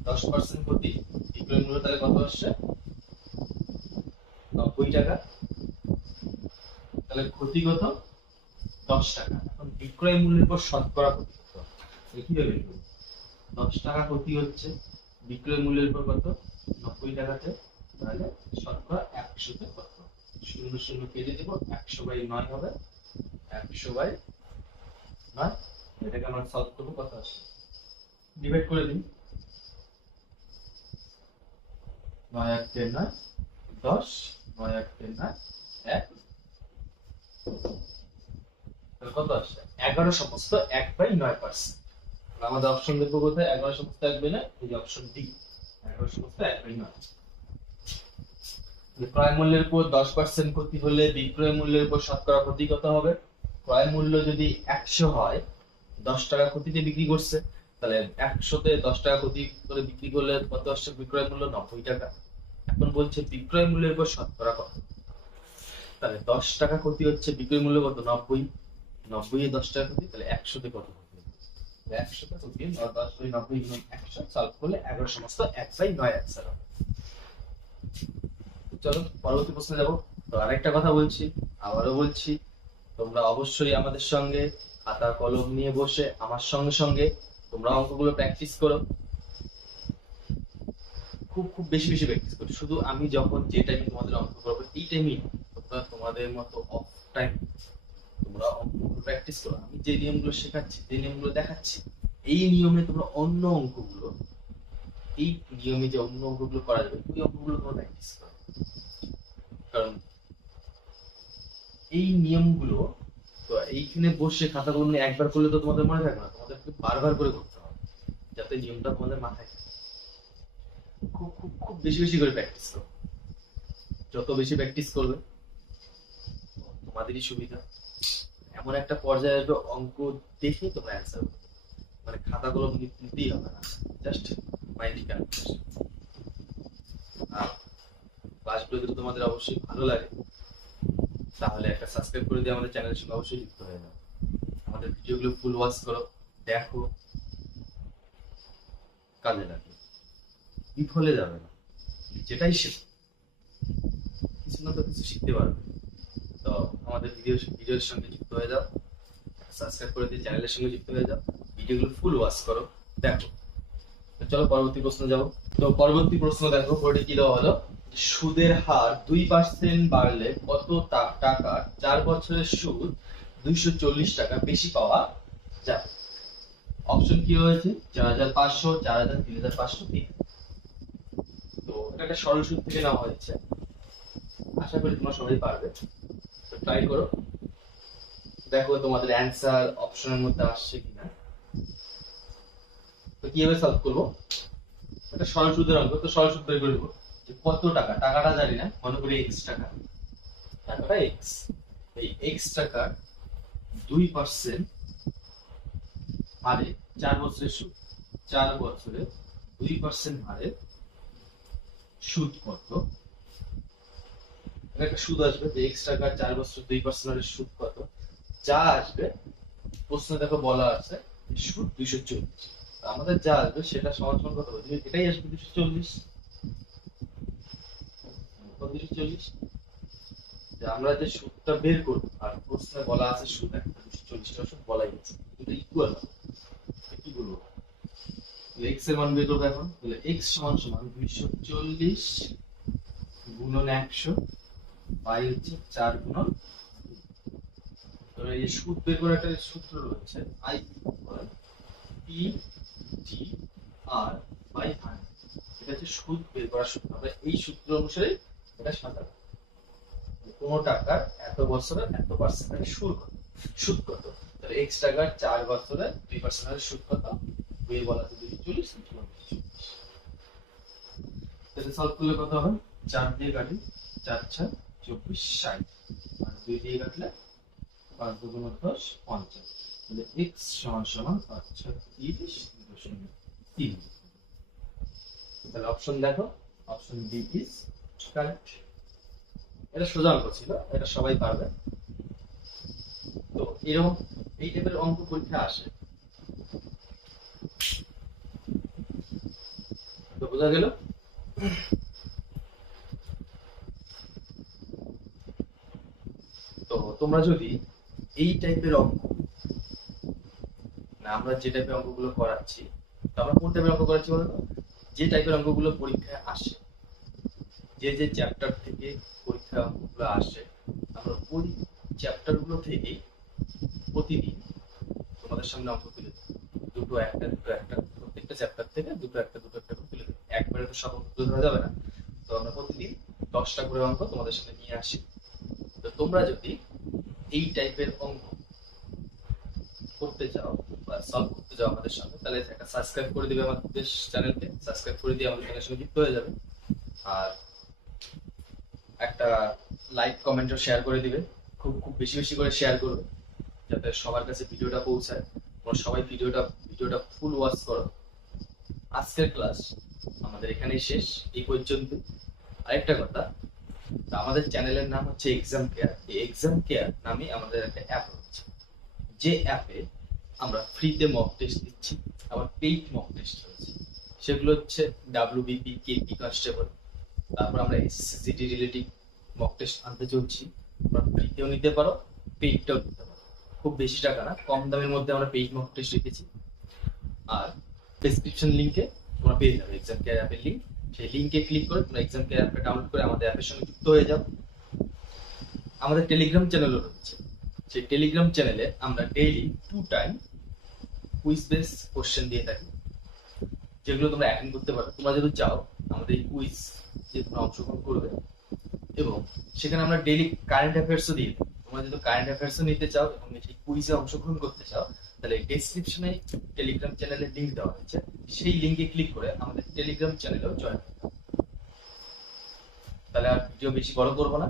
10% ক্ষতি, বিক্রয় মূল্য তাহলে কত আসছে? 90 টাকা। তাহলে ক্ষতি কত? 10 টাকা। এখন বিক্রয় মূল্যের পর শতকরা ক্ষতি কত? কিভাবে? 10 টাকা ক্ষতি হচ্ছে, বিক্রয় মূল্যের পর কত? 90 টাকাতে, তাহলে শতকরা 100 তে কত? 0 0 কেটে দেব, 100/9 হবে, 100/9। এটাকে আমরা সলভ করব, কত আসে? ডিভাইড করে দিন, 9 আর 10 9, 10, 9 আর 10 9, 1, তাহলে কত আসছে? 11 সমস্ত 1/9%। আমাদের অপশন দেখবো কোথায়? 11 সমস্ত 1/9, এই যে অপশন ডি, 11 ক্রয় মূল্যের উপর 10% ক্ষতি হলে বিক্রয় মূল্যের উপর শতকরা ক্ষতি কত হবে? ক্রয় মূল্য যদি 100 হয়, 10 টাকা ক্ষতিতে বিক্রি করছে, তাহলে 100-তে 10 টাকা ক্ষতি করে বিক্রি করলে কত আসছে? বিক্রয় মূল্য 90 টাকা। এখন বলছে বিক্রয় মূল্যের উপর শতকরা কত? তাহলে 10 টাকা ক্ষতি হচ্ছে, বিক্রয় মূল্য কত? 90। 90 এ 10 টাকা ক্ষতি, তাহলে 100-তে কত ক্ষতি হবে? 100-তে ক্ষতি 10/90 গুণ 100 সলভ করলে 11 সমস্ত 1/9 অ্যান্সার হবে। চলো পরবর্তী প্রশ্নে যাব। তো আরেকটা কথা বলছি, আবারও বলছি, তোমরা অবশ্যই আমাদের সঙ্গে খাতা কলম নিয়ে বসে আমার সঙ্গে সঙ্গে তোমরা অঙ্কগুলো প্র্যাকটিস করো। খুব খুব বেশি বেশি প্র্যাকটিস করো। শুধু আমি যখন যে টাইমে তোমাদের অঙ্ক করবো এই টাইমেই তোমরা তোমাদের মতো অফ টাইম তোমরা অঙ্কগুলো প্র্যাকটিস করো। আমি যে নিয়মগুলো শেখাচ্ছি, যে নিয়মগুলো দেখাচ্ছি, এই নিয়মে তোমরা অন্য অঙ্কগুলো, এই নিয়মে যে অন্য অঙ্কগুলো করা যাবে ওই অঙ্কগুলো তোমরা প্র্যাকটিস করো। কারণ এই নিয়মগুলো তো এইখানে বসে খাতা কলম নিয়ে একবার করলে তো তোমাদের মনে থাকবে না, তোমাদেরকে বারবার করে করতে হবে যাতে নিয়মটা তোমাদের মাথায় থাকে। খুব খুব খুব বেশি বেশি করে প্র্যাকটিস করো। যত বেশি প্র্যাকটিস করবে তোমাদেরই সুবিধা। এমন একটা পর্যায়ে আসবে অঙ্ক দেখে তোমরা অ্যান্সার করবে, মানে খাতা কলম নিতেই হবে না, জাস্ট মাইন্ড ক্যালকুলেশন। আর ক্লাসগুলো যদি তোমাদের অবশ্যই ভালো লাগে তাহলে একটা সাবস্ক্রাইব করে দিয়ে আমাদের চ্যানেলের সঙ্গে অবশ্যই যুক্ত হয়ে যাও। আমাদের ভিডিওগুলো ফুল ওয়াচ করো, দেখো, কাজে লাগে, বিফলে যাবে না। যেটাই শেখো কিছু না তো কিছু শিখতে পারবে। তো আমাদের ভিডিওর সঙ্গে যুক্ত হয়ে যাও, সাবস্ক্রাইব করে দিয়ে চ্যানেলের সঙ্গে যুক্ত হয়ে যাও, ভিডিওগুলো ফুল ওয়াচ করো, দেখো। তো চলো পরবর্তী প্রশ্ন যাও। তো পরবর্তী প্রশ্ন দেখো, বোর্ডে কি দেওয়া হলো? সুদের হার 2% বাড়লে কত টাকা 4 বছরের সুদ 240 টাকা বেশি পাওয়া যাবে? অপশন কি হয়েছে? 4500, 4000, 3500, 3000। তো এটা একটা সরল সুদ থেকে নেওয়া হয়েছে, আশা করি তোমরা সবাই পারবে। তো ট্রাই করো, দেখো তোমাদের অ্যান্সার অপশনের মধ্যে আসছে কিনা। তো কিভাবে সলভ করবো? একটা সরল সুদের অঙ্ক, তো সরল সুদ বের করে দেবো যে কত টাকা, টাকাটা জানি না, মনে করি x টাকা, টাকাটা x, এই x টাকার 2% হারে 4 বছরের সুদ, 4 বছরে 2% হারে সুদ কত? একটা সুদ আসবে যে x টাকার 4 বছর 2% হারে সুদ কত, যা আসবে প্রশ্নে দেখো বলা আছে সুদ 240। আমাদের যা আসবে সেটা সমান সমান কত হবে? এটাই আসবে 240। 240 যে আমরা যে সুদটা বের করব, আর প্রশ্নে বলা আছে সুদ একটা 240 টা সুদ বলাই আছে, এটা ইকুয়াল হবে। কি বলবো? x এর মান বের করব এখন। তাহলে x সমান সমান 240 গুণন 100 বাই হচ্ছে 4 গুণন। তবে এই সুদ বের করার একটা সূত্র রয়েছে, i equal p t r by 100। এটা হচ্ছে সুদ বের করার সূত্র। আমরা এই সূত্র অনুসারে এটা সাজাবো। কোন টাকার এত বছরের এত পার্সেন্টের সুদ কত? তাহলে x টাকার 4 বছরের 2% সুদ কত? বইয়ে বলা আছে 240। তাহলে সলভ করলে কত হবে? 4 দিয়ে কাটি, 4 6 24 60, আর 2 দিয়ে কাটলে 5 2 গুণ 10 50। তাহলে x সমান সমান 5 6 30 3। তাহলে অপশন দেখো, অপশন বি ইজ কারেক্ট। এটা সোজা অঙ্ক ছিল, এটা সবাই পারবে। তো এরকম এই টাইপের অঙ্ক পরীক্ষা আসে। তো বোঝা গেল? তো তোমরা যদি এই টাইপের অঙ্ক, না আমরা যে টাইপের অঙ্কগুলো করাচ্ছি, তো আমরা কোন টাইপের অঙ্ক করাচ্ছি বলতো? যে টাইপের অঙ্কগুলো পরীক্ষায় আসে, যে যে চ্যাপ্টার থেকে পরীক্ষায় অঙ্কগুলো আসে, আমরা ওই চ্যাপ্টারগুলো থেকেই প্রতিদিন তোমাদের সামনে অঙ্ক তুলে দেবো। দুটো একটা দুটো একটা, প্রত্যেকটা চ্যাপ্টার থেকে দুটো একটা দুটো একটা করে তুলে দেবো। একবারে তো সব অঙ্ক তুলে ধরা যাবে না, তো আমরা প্রতিদিন 10টা করে অঙ্ক তোমাদের সামনে নিয়ে আসি। তো তোমরা যদি এই টাইপের অঙ্ক করতে চাও বা সলভ করতে চাও আমাদের সঙ্গে, তাহলে একটা সাবস্ক্রাইব করে দিবে আমাদের চ্যানেলকে, সাবস্ক্রাইব করে দিয়ে আমাদের চ্যানেলের সঙ্গে যুক্ত হয়ে যাবে। আর একটা লাইক কমেন্ট ও শেয়ার করে দিবে, খুব খুব বেশি বেশি করে শেয়ার করবে যাতে সবার কাছে ভিডিওটা পৌঁছায়। তোমরা সবাই ভিডিওটা ফুল ওয়াচ করো। আজকের ক্লাস আমাদের এখানেই শেষ, এই পর্যন্ত। আরেকটা কথা, আমাদের চ্যানেলের নাম হচ্ছে এক্সাম কেয়ার। এই এক্সাম কেয়ার নামে আমাদের একটা অ্যাপ রয়েছে, যে অ্যাপে আমরা ফ্রিতে মক টেস্ট দিচ্ছি, আবার পেইড মক টেস্ট রয়েছে। সেগুলো হচ্ছে ডাব্লিউবিপি, কেপি কনস্টেবল, তারপর আমরা এসএসসি রিলেটিভ মক টেস্ট আনতে চলছি। তোমরা ফ্রিতেও নিতে পারো, পেইডটাও নিতে পারো। খুব বেশি টাকা না, কম দামের মধ্যে আমরা পেইড মক টেস্ট রেখেছি। আর ডেসক্রিপশন লিংকে তোমরা পেয়ে যাবে এক্সাম কেয়ার অ্যাপের লিংক। সেই লিংকে ক্লিক করে তোমরা এক্সাম কেয়ার অ্যাপটা ডাউনলোড করে আমাদের অ্যাপের সঙ্গে যুক্ত হয়ে যাও। আমাদের টেলিগ্রাম চ্যানেলও রয়েছে। সেই টেলিগ্রাম চ্যানেলে আমরা daily 2 time quiz base question দিয়ে থাকি, যেগুলো তোমরা অ্যাটেন্ড করতে পারো। তোমরা যদি চাও আমাদের এই কুইজ যে তোমরা অংশগ্রহণ করবে, এবং সেখানে আমরা ডেইলি কারেন্ট অ্যাফেয়ার্সও দিয়ে দিই। তোমরা যদি কারেন্ট অ্যাফেয়ার্সও নিতে চাও এবং সেই কুইজে অংশগ্রহণ করতে চাও, তাহলে ডেসক্রিপশনে টেলিগ্রাম চ্যানেলের লিংক দেওয়া হয়েছে, সেই লিংকে ক্লিক করে আমাদের টেলিগ্রাম চ্যানেলেও জয়েন করতে হবে। তাহলে আর ভিডিও বেশি বড় করবো না,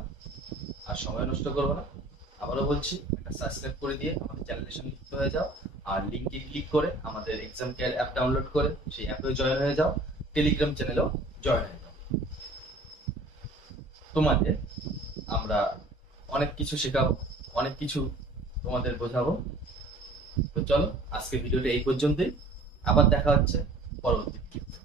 আর সময় নষ্ট করবো না। আবারও বলছি, একটা সাবস্ক্রাইব করে দিয়ে আমাদের চ্যানেলের সঙ্গে যুক্ত হয়ে যাও। আর লিংকে ক্লিক করে আমাদের এক্সাম কেয়ার অ্যাপ ডাউনলোড করে সেই অ্যাপেও জয়েন হয়ে যাও, টেলিগ্রাম চ্যানেলেও জয়েন হয়ে যাও। তোমাদের আমরা অনেক কিছু শেখাবো, অনেক কিছু তোমাদের বোঝাবো। তো চলো, আজকে ভিডিওটা এই পর্যন্তই। আবার দেখা হচ্ছে পরবর্তী ভিডিও।